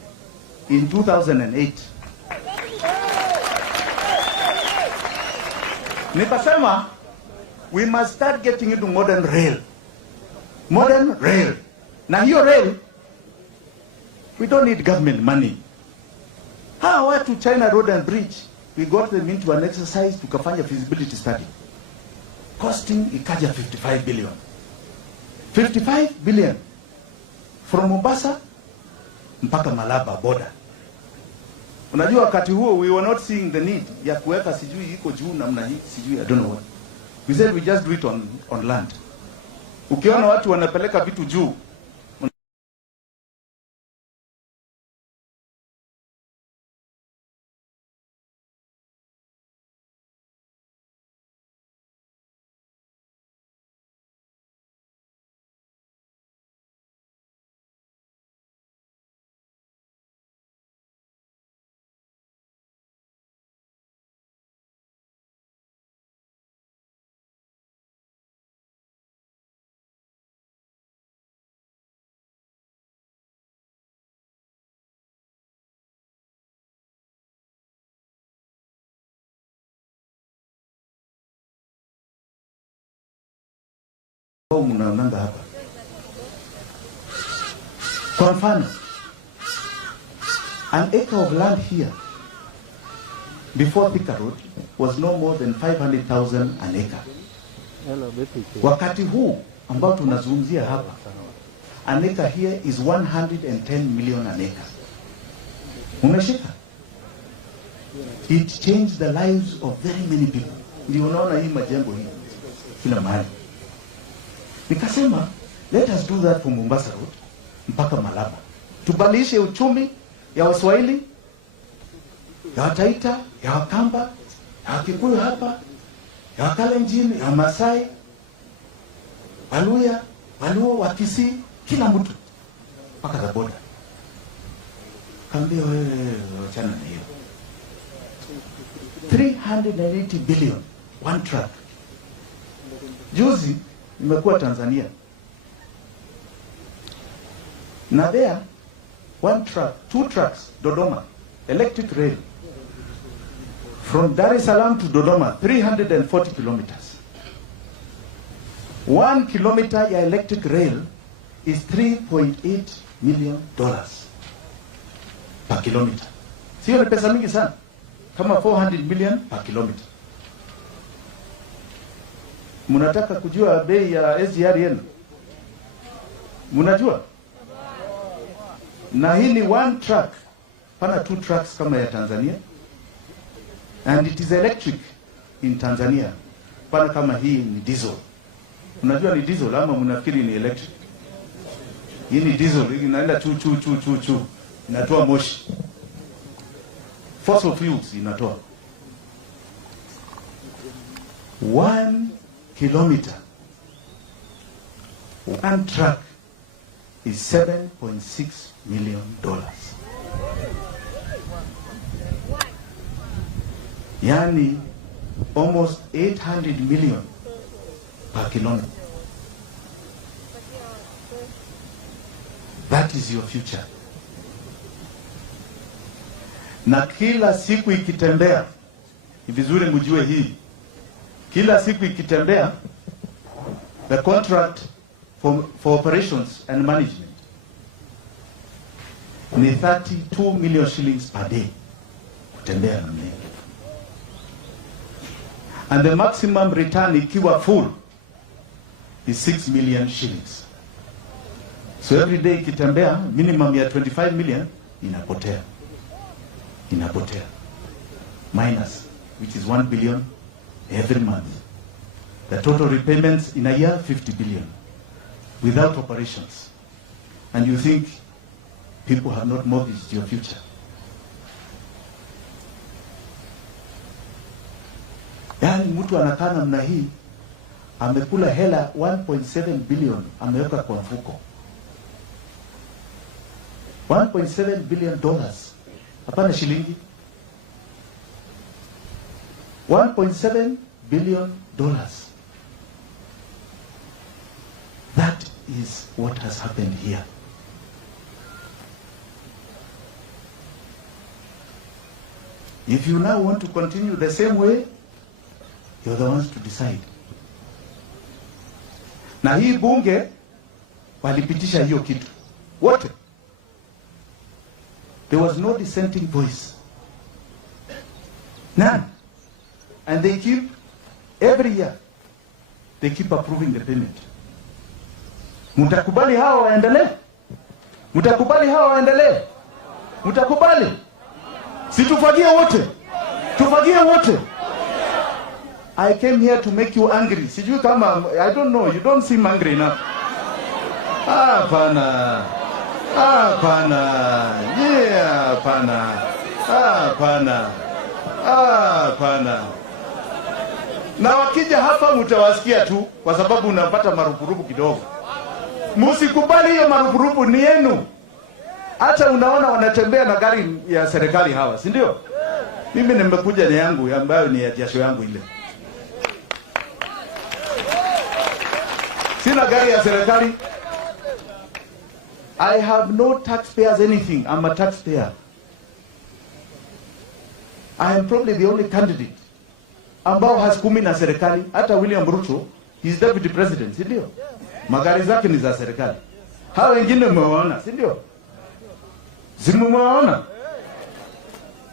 in 2008. Nikasema we must start getting into modern rail. Na hiyo rail, we don't need government money. Hawa to China Road and Bridge, we got them into an exercise tukafanya feasibility study. Costing ikaja 55 billion. 55 billion from Mombasa mpaka Malaba border. Unajua wakati huo we were not seeing the need ya kuweka sijui iko juu namna hii sijui I don't know what. We said we just do it on land. Ukiona watu wanapeleka vitu juu mnaonanga hapa. Kwa mfano, an acre of land here before Thika Road was no more than 500,000 an acre. Wakati huu ambao tunazungumzia hapa, an acre here is 110 million an acre. Umeshika? It changed the lives of very many people. Ndio unaona hii majengo hii kila mahali. Nikasema let us do that from Mombasa Road mpaka Malaba. Tubadilishe uchumi ya Waswahili, ya Wataita, ya Wakamba, ya Wakikuyu hapa, ya Wakalenjin, ya Masai, Waluya, Waluo, Wakisii, kila mtu. mpaka the border. Kaambia wewe wachana na hiyo. 380 billion one truck. Juzi nimekuwa Tanzania. Na there one truck, two trucks, Dodoma, electric rail. From Dar es Salaam to Dodoma, 340 kilometers. 1 kilometer ya electric rail is $3.8 million per kilometer. Sio ni pesa mingi sana. Kama 400 million per kilometer. Munataka kujua bei ya SGR yenu? Munajua? Na hii ni one truck, pana two trucks kama ya Tanzania. And it is electric in Tanzania. Pana kama hii ni diesel. Unajua ni diesel ama mnafikiri ni electric? Hii ni diesel, inaenda chu. Inatoa moshi. Fossil fuels inatoa. 1 kilometer. One truck is $7.6 million. Yani almost 800 million per kilometer. That is your future. Na kila siku ikitembea, ni vizuri mjue hii. Kila siku ikitembea, the contract for operations and management ni 32 million shillings per day kutembea na mimi. And the maximum return ikiwa full is 6 million shillings. So every day ikitembea minimum ya 25 million inapotea. Minus, which is 1 billion every month. The total repayments in a year, 50 billion. Without operations. And you think people have not mortgaged your future. Yani mtu anakaa namna hii, amekula hela 1.7 billion, ameweka kwa mfuko. $1.7 billion. Hapana shilingi. $1.7 billion. That is what has happened here. If you now want to continue the same way, you're the ones to decide. Na hii bunge walipitisha hiyo kitu. Wote. There was no dissenting voice. None. And they keep, every year, they keep approving the payment. Mutakubali hawa waendelee? Mutakubali hawa waendelee? Mutakubali? Si tufagie wote? Tufagie wote? I came here to make you angry. Sijui kama, I don't know, you don't seem angry enough. Hapana. Hapana. Yeah, hapana. Hapana. Hapana. Na wakija hapa mtawasikia tu kwa sababu unapata marupurupu kidogo. Musikubali hiyo marupurupu ni yenu. Hata unaona wanatembea na gari ya serikali hawa, si ndio? Mimi nimekuja na yangu ambayo ni ya jasho yangu ile. Sina gari ya serikali. I have no taxpayers anything. I'm a taxpayer. I am probably the only candidate ambao hasikumi na serikali. Hata William Ruto is deputy president, si ndio? Magari zake ni za serikali. Hao wengine mmewaona, si ndio? Zimumewaona?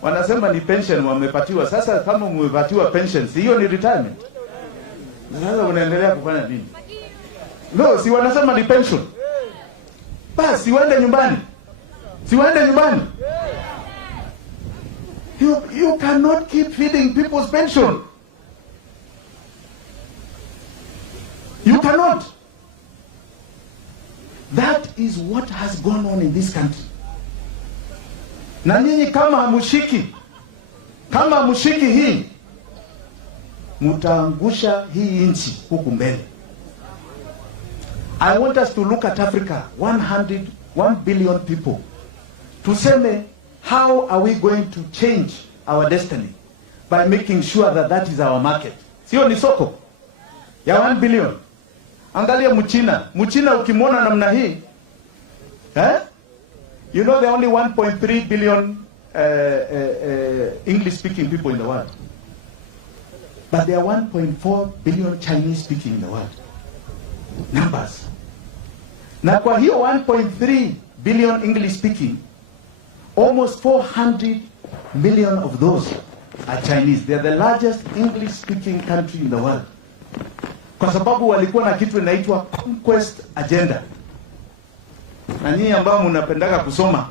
Wanasema ni pension wamepatiwa. Sasa kama mmepatiwa pension, hiyo ni retirement. Sasa unaendelea kufanya nini? No, si wanasema ni pension. Basi waende nyumbani. Si waende nyumbani. You cannot keep feeding people's pension. You cannot. That is what has gone on in this country. Na nyinyi kama hamushiki hii, mutaangusha hii nchi huku mbele. I want us to look at Africa 100 1 billion people. Tuseme, how are we going to change our destiny? By making sure that that is our market. Sio ni soko ya 1 billion. Angalia Mchina ukimwona namna hii, you know there are only 1.3 billion English speaking people in the world. But there are 1.4 billion Chinese speaking in the world. Numbers. Na kwa hiyo 1.3 billion English speaking, almost 400 million of those are Chinese. They are the largest English speaking country in the world. Kwa sababu walikuwa na kitu inaitwa conquest agenda. Na nyinyi ambao mnapendaka kusoma,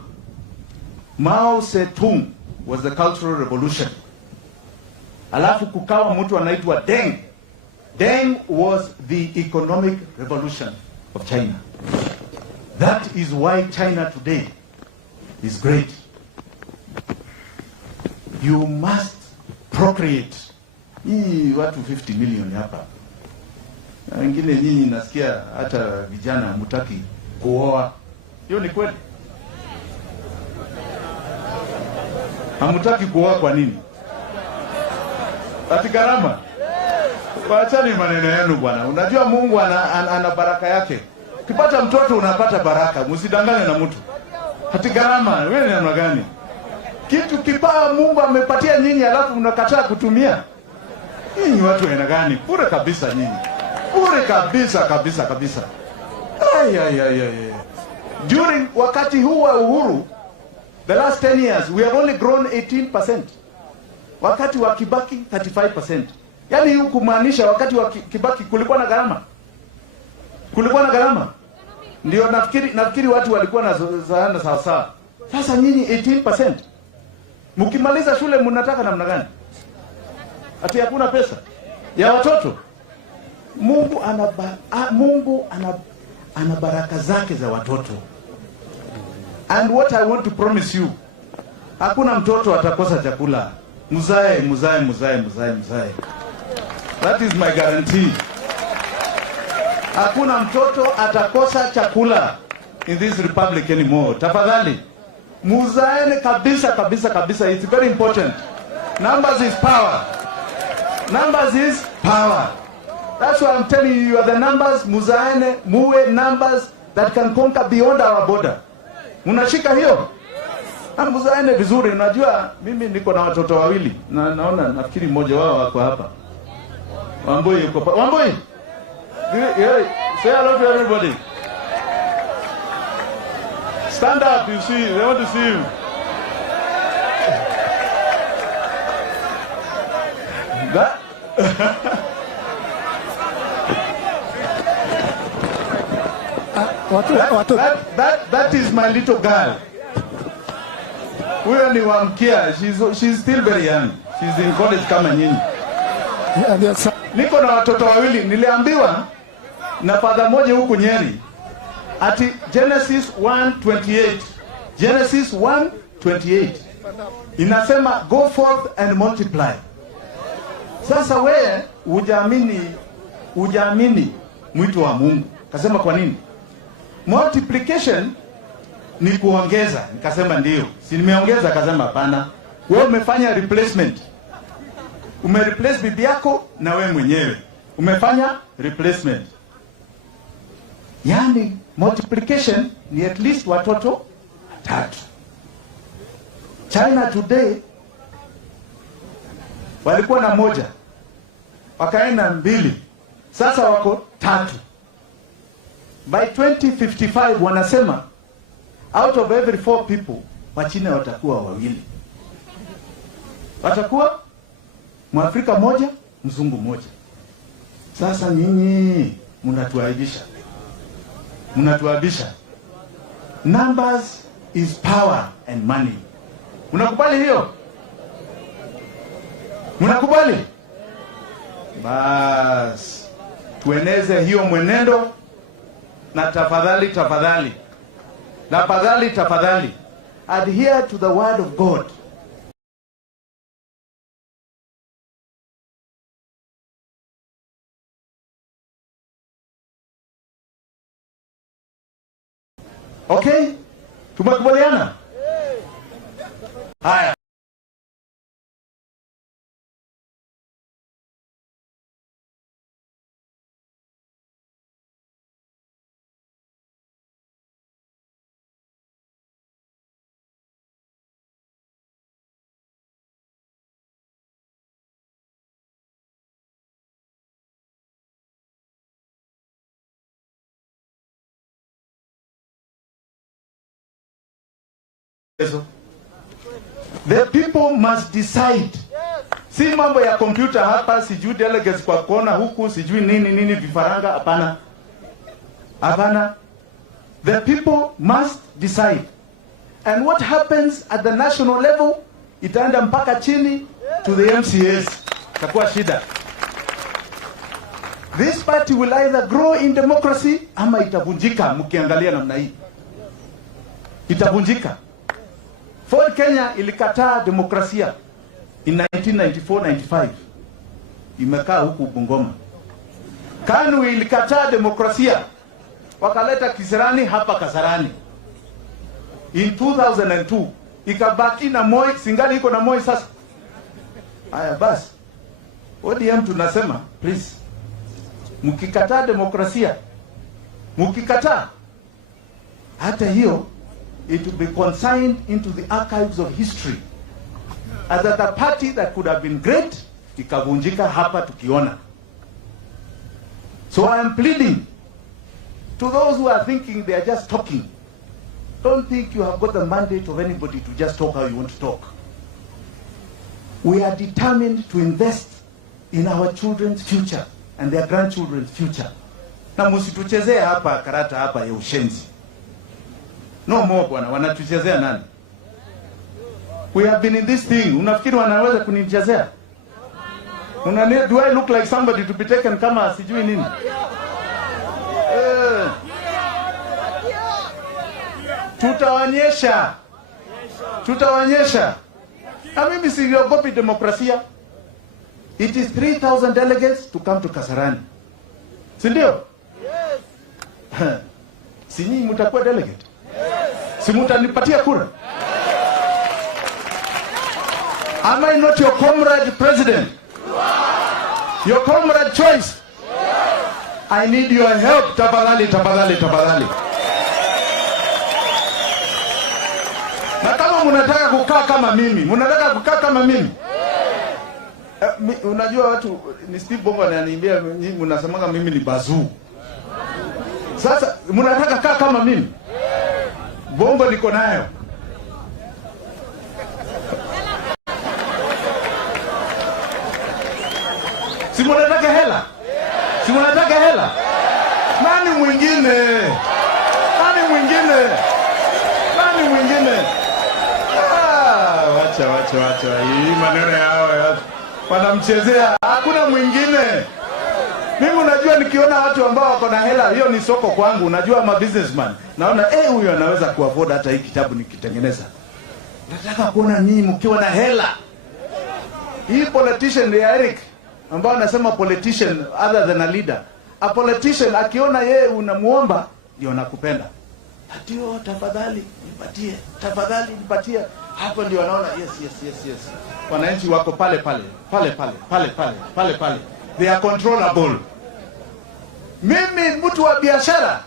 Mao Zedong was the cultural revolution. Alafu kukawa mtu anaitwa Deng. Deng was the economic revolution of China. That is why China today is great. You must procreate. Hii watu 50 million hapa. Na wengine nyinyi nasikia hata vijana hamtaki kuoa. Hiyo ni kweli? Hamtaki kuoa kwa nini? Ati gharama? Waachani maneno yenu bwana. Unajua Mungu ana baraka yake. Ukipata mtoto unapata baraka. Msidangane na mtu. Ati gharama, wewe ni namna gani? Kitu kipawa Mungu amepatia nyinyi alafu mnakataa kutumia. Nyinyi watu aina gani? Bure kabisa nyinyi. Bure kabisa. Ay. During wakati huu wa uhuru, the last 10 years, we have only grown 18%. Wakati wa Kibaki 35%. Yaani hii kumaanisha wakati wa Kibaki kulikuwa na gharama. Ndio nafikiri watu walikuwa na zaana sawa. Sasa nyinyi 18%. Mkimaliza shule mnataka namna gani? Ati hakuna pesa ya watoto. Mungu ana baraka zake za watoto. And what I want to promise you, hakuna mtoto atakosa chakula. Muzae. That is my guarantee. Hakuna mtoto atakosa chakula in this republic anymore. Tafadhali muzaene kabisa. It's very important. Numbers is power. That's why I'm telling you are the numbers. Muzaene muwe numbers that can conquer beyond our border. Munashika hiyo? Na muzaene vizuri. Unajua mimi niko na watoto wawili. Na naona nafikiri mmoja wao wako hapa. Wamboi yuko hapa. Wamboi. Yeah, say hello to everybody. Stand up, you see. They want to see you. That is my little girl. Huyo ni wamkia. She's still very young. She's in college kama nyinyi. Niko na watoto wawili. Niliambiwa na father moja huku Nyeri ati Genesis 1:28. Genesis 1:28 inasema go forth and multiply. Sasa wewe hujaamini mwito wa Mungu. Kasema kwa nini? Multiplication ni kuongeza. Nikasema ndio. Si nimeongeza? Kasema hapana. Wewe umefanya replacement. Umereplace bibi yako na wewe mwenyewe. Umefanya replacement. Yani multiplication ni at least watoto 3. China today walikuwa na 1, wakaenda 2, sasa wako 3. By 2055 wanasema out of every 4 people wa China watakuwa 2. Watakuwa Mwafrika 1, mzungu 1. Sasa nyinyi mnatuaibisha. Numbers is power and money. Unakubali hiyo? Mnakubali? Bas, tueneze hiyo mwenendo na tafadhali adhere to the word of God. Okay? Tumekubaliana? Haya. The people must decide. Si mambo ya kompyuta hapa, sijui delegates kwa kona huku, sijui nini vifaranga, hapana. Hapana. The people must decide. And what happens at the national level, itaenda mpaka chini to the MCAs. Itakuwa shida. This party will either grow in democracy ama itavunjika mkiangalia namna hii. Itavunjika. Ford Kenya ilikataa demokrasia in 1994-95. Imekaa huku Bungoma. KANU ilikataa demokrasia. Wakaleta Kisirani hapa Kasarani. In 2002 ikabaki na Moi, singali iko na Moi sasa. Haya basi. ODM tunasema, please. Mkikataa demokrasia, mkikataa, hata hiyo, it will be consigned into the archives of history as that a party that could have been great ikavunjika hapa tukiona. So I am pleading to those who are thinking they are just talking. Don't think you have got the mandate of anybody to just talk how you want to talk. We are determined to invest in our children's future and their grandchildren's future. Na msituchezee hapa karata hapa ya ushenzi. No more bwana, wanatuchezea nani? We have been in this thing. Unafikiri wanaweza kunichezea? Do I look like somebody to be taken kama sijui nini? Tutaonyesha. Tutaonyesha. Na mimi siogopi demokrasia. It is 3,000 delegates to come to Kasarani. Si ndio? Yes. Si nyinyi mtakuwa delegate? Si mtanipatia kura? Am I not your comrade president? Your comrade choice? I need your help. Tafadhali, tafadhali, tafadhali. Na kama mnataka kukaa kama mimi, mnataka kukaa kama mimi? Unajua watu ni Steve Bongo ananiambia nyinyi mnasemanga mimi ni bazuu. Sasa mnataka kaa kama mimi? Bongo niko nayo. Si mnataka hela? Si mnataka hela? Nani mwingine? Nani mwingine? Nani mwingine? Wacha. Hii maneno yao wanamchezea. Hakuna mwingine. Mimi unajua nikiona watu ambao wako na hela, hiyo ni soko kwangu. Unajua ma businessman. Naona huyu anaweza kuafford hata hii kitabu nikitengeneza. Nataka kuona nyinyi mkiwa na hela. Hii politician ya Eric ambao anasema politician other than a leader. A politician akiona yeye unamuomba ndio anakupenda. Atio tafadhali nipatie. Tafadhali nipatie. Hapo ndio wanaona yes. Wananchi wako pale. They are controllable. Mimi mtu wa biashara.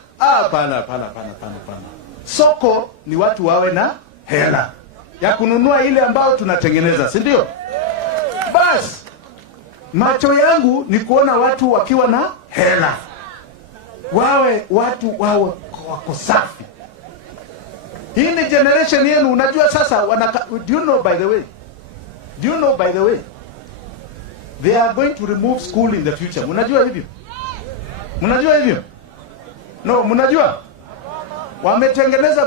Pana. Soko ni watu wawe na hela ya kununua ile ambao tunatengeneza, si ndio? Bas. Macho yangu ni kuona watu wakiwa na hela. Watu wawe wako safi. Hii ni generation yenu, unajua sasa do you know by the way they are going to remove school in the future. Mnajua hivyo? No, mnajua? Wametengeneza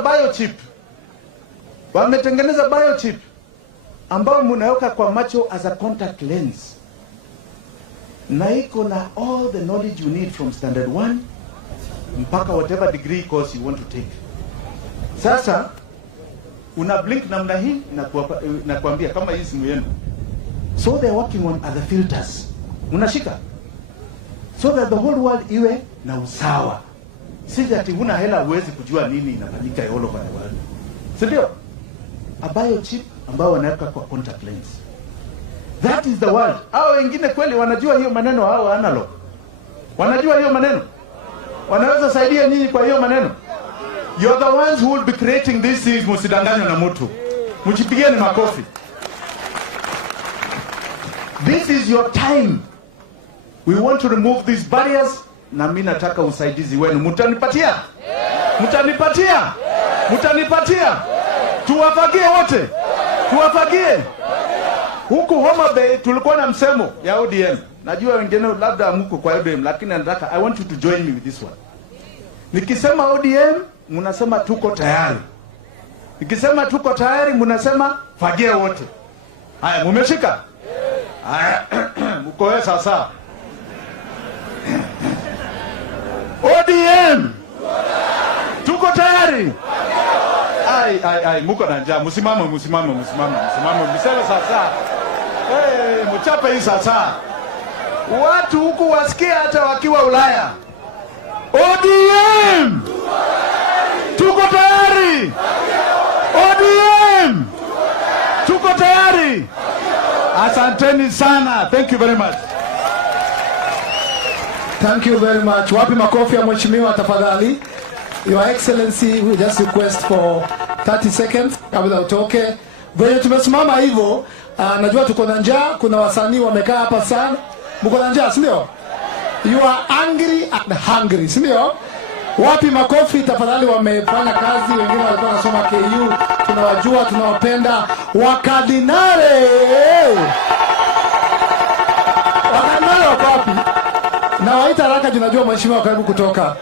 biochip ambao mnaweka kwa macho as a contact lens. Na iko na all the knowledge you need from standard 1 mpaka whatever degree course you want to take. Sasa una blink namna hii na kuambia kama hii simu yenu. So they are working on other filters. Unashika? So that the whole world iwe na usawa. Si ati huna hela huwezi kujua nini inafanyika all over the world. Si ndio? A biochip ambao wanaweka kwa contact lens. That is the world. Hao wengine kweli wanajua hiyo maneno, hao analog. Wanajua hiyo maneno. Wanaweza saidia nyinyi kwa hiyo maneno. You're the ones who will be creating these things. Msidanganywe na mtu. Mjipigieni makofi. This is your time. We want to remove these barriers. Na mimi nataka usaidizi wenu. Mtanipatia? Mtanipatia? Mtanipatia? Tuwafagie wote. Tuwafagie. Huku Homa Bay tulikuwa na msemo ya ODM. Najua wengine labda mko kwa ODM, lakini nataka I want you to join me with this one. Nikisema ODM, mnasema tuko tayari. Nikisema tuko tayari, mnasema fagia wote. Haya, mumeshika? Haya, mko sasa. ODM. Tuko tayari. Ai, mko na njaa. Msimame. Mseme sasa. Mchape hii sasa. Watu huku wasikia hata wakiwa Ulaya. ODM. Tuko tayari. ODM. Tuko tayari. Asanteni sana. Thank you very much. Thank you very much. Wapi makofi ya mheshimiwa tafadhali? Your Excellency, we just request for 30 seconds kabla utoke. Venye tumesimama hivyo, najua tuko na njaa, kuna wasanii wamekaa hapa sana. Mko na njaa, si ndio? You are angry and hungry, si ndio? Wapi makofi tafadhali, wamefanya kazi, wengine walikuwa nasoma KU, tunawajua, tunawapenda. Wakadinare! Wakadinare wako wapi? Na waita haraka, tunajua mheshimiwa karibu kutoka.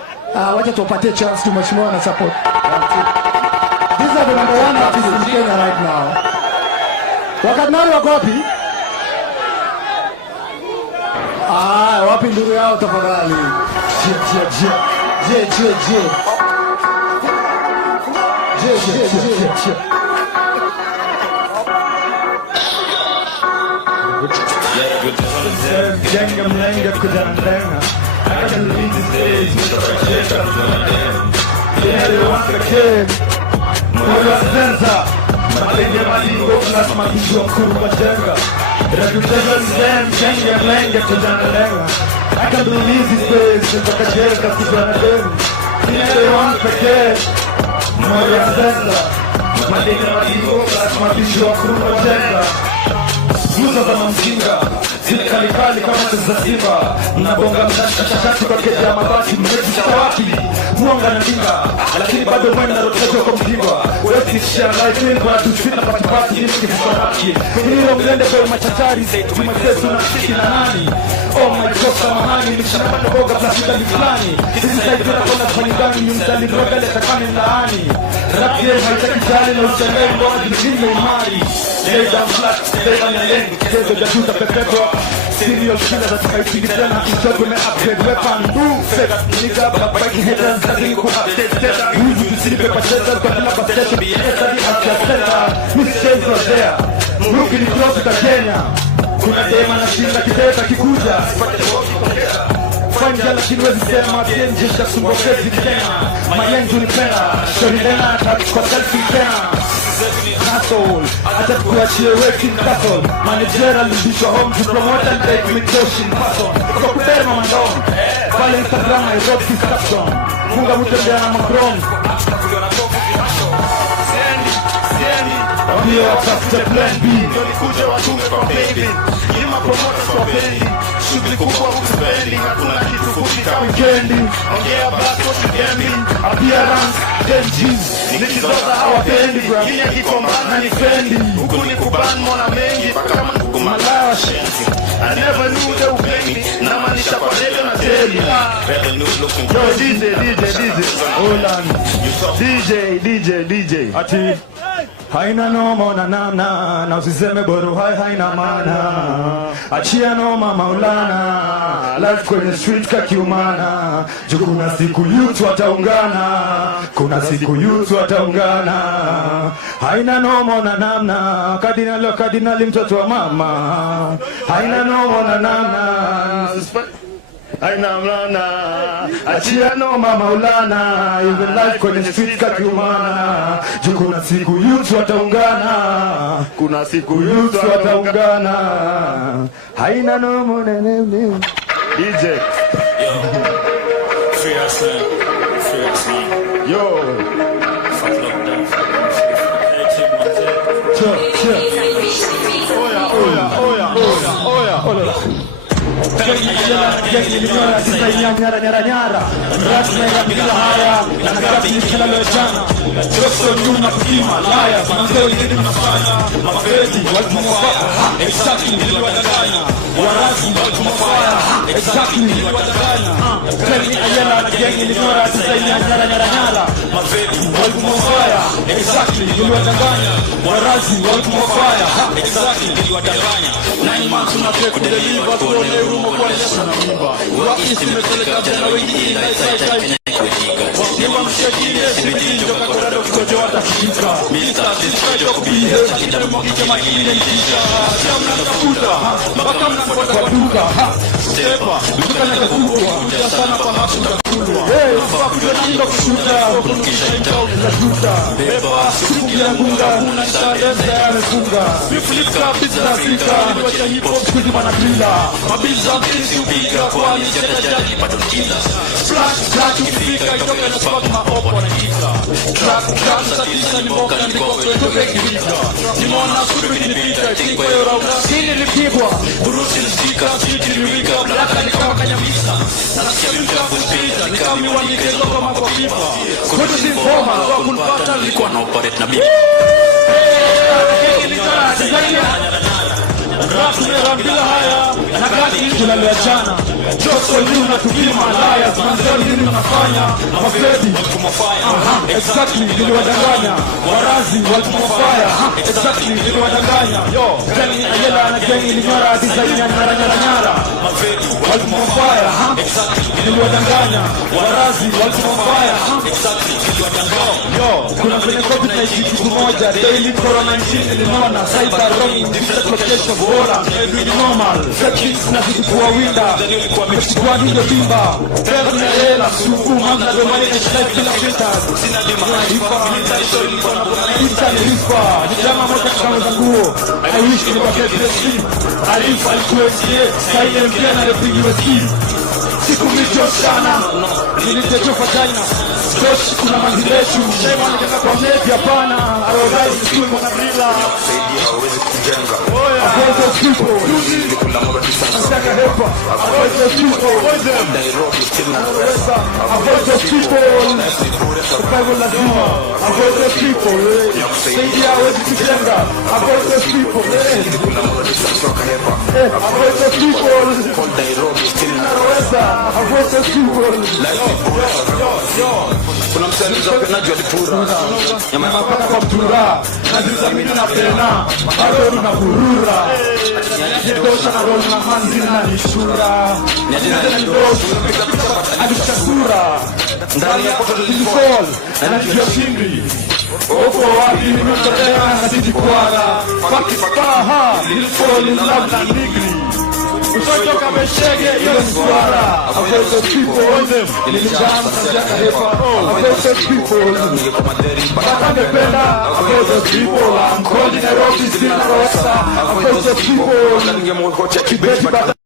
Wacha tuwapatie chance tu mheshimiwa na support. These are the number one artists in Kenya right now. Wakadinare wako wapi? Wapi nduru yao tafadhali? Je. Jenga mlenga kujandenga. I can lead these days with the fresh air from them. Yeah, they want the kid. Moyo senza. Malenge malingo plus makinjo kuruma jenga. Reputation zen, jenga mlenga kujandenga. I can lead these days with the fresh air from them. Yeah, they want the kid. Moyo senza. Malenge malingo plus makinjo kuruma jenga. Muza za msinga, zile kalikali kama tazazimba. Mnabonga mtashashati kwa keja mabati, mmejisha wapi? Muanga na minga, lakini bado mwenda rotajo kwa mdingwa. Wezi share life in kwa tushina patipati nini kifukaraki. Hilo mlende kwa machachari, tumetesu na shiki na nani. Oh my God, samahani, mishana na boga plasika liflani. Sisi saituna kona kwanigani, nyumzali droga leta kame mlaani. Rap game haitaki jali na ushangai mbona jimjime imari. Lay down flat, stay on your lane. Kezo jajuta perpetua. Serial killer that fight to get down. Inside when I upgrade weapon. Move, set up, nigga, but breaking headers. Nothing go update, set up. Who's you see the paper checkers, but not a station. Be study at your center. Miss James was there. Looking close to Kenya. Kuna dema na shinda kiteta kikuja. Fanya lakini wezi sema tienje cha sumbokezi tena. Mayenju ni pena. Shohindena kwa selfie tena. Asshole, acha kuachie working castle. Manager alibishwa home to promote and take me coaching person. Kwa kuderma mandom. Pale Instagram I wrote this caption. Munga mutembea na Macron. Wambie watafute plan B. Nikuje watume kwa baby. Yima promoters kwa bendi. Shughuli kubwa hukuspendi. Hakuna kitu kufika weekendi. Ongea black what you gambling. Appearance, then G's. Nikizoza hawapendi. Kile kikombana ni fendi. Huku ni kuban mona mengi. Kama ndugu malashi. I never knew they would play me. Namanisha kwa radio na teli. Yo DJ hold on. DJ ati haina noma na namna na usiseme boru haina maana. Achia noma Maulana, life kwenye street kakiumana. Juu kuna siku youth wataungana, kuna siku youth wataungana. Haina noma na namna, kardinali mtoto wa mama. Haina noma na namna. haina mlana. Achia noma Maulana, even life kwenye street kakiumana. Juu kuna siku youth wataungana, kuna siku youth wataungana. Haina noma nene. DJ Free us man. Free us man. Yo. Fuck lockdown. Oya. Gengi linyora sisa nyara rasna ya bila haya na nakati kila lojana Jokso nyuma kukima laya Manzeo yidi mnafanya Mafedi waltumofaya Exactly hili wadaganya Warazi waltumofaya Exactly hili wadaganya Gengi ayela na gengi linyora sisa nyara Mafedi waltumofaya Exactly hili wadaganya Warazi waltumofaya Exactly hili wadaganya 9 months unafea kudeliver tuone urumo kwa Yesu na mimba Wakisi meteleka jana wengine Sai Niwa mshekile Sibitinjo kakorado kukojo watakishika Mista sisikajo kubihe Sakita mwakiche makine mtisha Sia mnatafuta Baka mnakwata kwa duka Stepa Duka nyakakubwa Kutia sana pa hasu kakulwa Kwa kujo na mdo kushuta Wakunukisha itao kisa juta Beba Kukumbia gunga Huna italeza ya mefunga Miflipka Pizza Afrika Niwacha hip hop Kuzi managrila Mabiza Mtisi upiga Kwa nijeta jadi Patukila Splash Splash Ukifika Itoka na sababu maopo na kita Trap Satisa ni moka Ndiko kwenye kivika Nimona supi kinipita Tiko yora unasini lipigwa Burusi nispika Siti niwika Blaka nikawa kanyamisa Nasikia mika kuspita Nikawa miwanike Loka mako pipa Kutu sinfoma Kwa kunpata Likuwa na operate na bibi Bila haya Nakati injila liachana Jokso nyuna tukima Laya Manzeo nini unafanya Mafedi Exactly Nili wadanganya Warazi Waltumofaya Exactly Nili wadanganya Gengi ayela na gengi linyora Design ya nyara Mafedi Waltumofaya Nili wadanganya Warazi Waltumofaya Exactly Nili wadanganya Kuna kwenye COVID-19 kitu moja Daily Corona-19 ilinona Cyber roaming Different location Bora Every normal Settings na vitu kuwa winda Mechukua hiyo bimba Trevu na hela Suku Mamna domani na shlife kila filters Sina lima Hifa Hita ni hifa Nijama moja kama za nguo I wish ni kwa KPSC Alifa alikuwesie Saile mpia na repigi weki Siku micho sana Nilitechofa China Josh kuna manziletu Shema nikaka kwa mnezi hapana Arogai mkuu mwana brila hawezi kujenga Avoid those people Nataka hepa Avoid those people Nairobi still na Avoid those people Ukago lazima Avoid those people Saidi hawezi kujenga Avoid those people Avoid those people Nairobi still na Avoid those people kuna msaniza upenaji walipura Nyamapata kwa mtura Nazizamini na pena Adoru na burura Nidosha na roli na manzi na nishura Nidosha Adishakura Ndani ya poto lilifall Na nijia shimbi Oko wapi nimetolea na sitikwara Fakifaha Lilifall in love na nigri Usotoka meshege iyo swara Avoid those people Nilijama sajaka hepa Avoid those people Bakangependa Avoid those people I'm calling Nairobi still na rosa Avoid those people Kibeti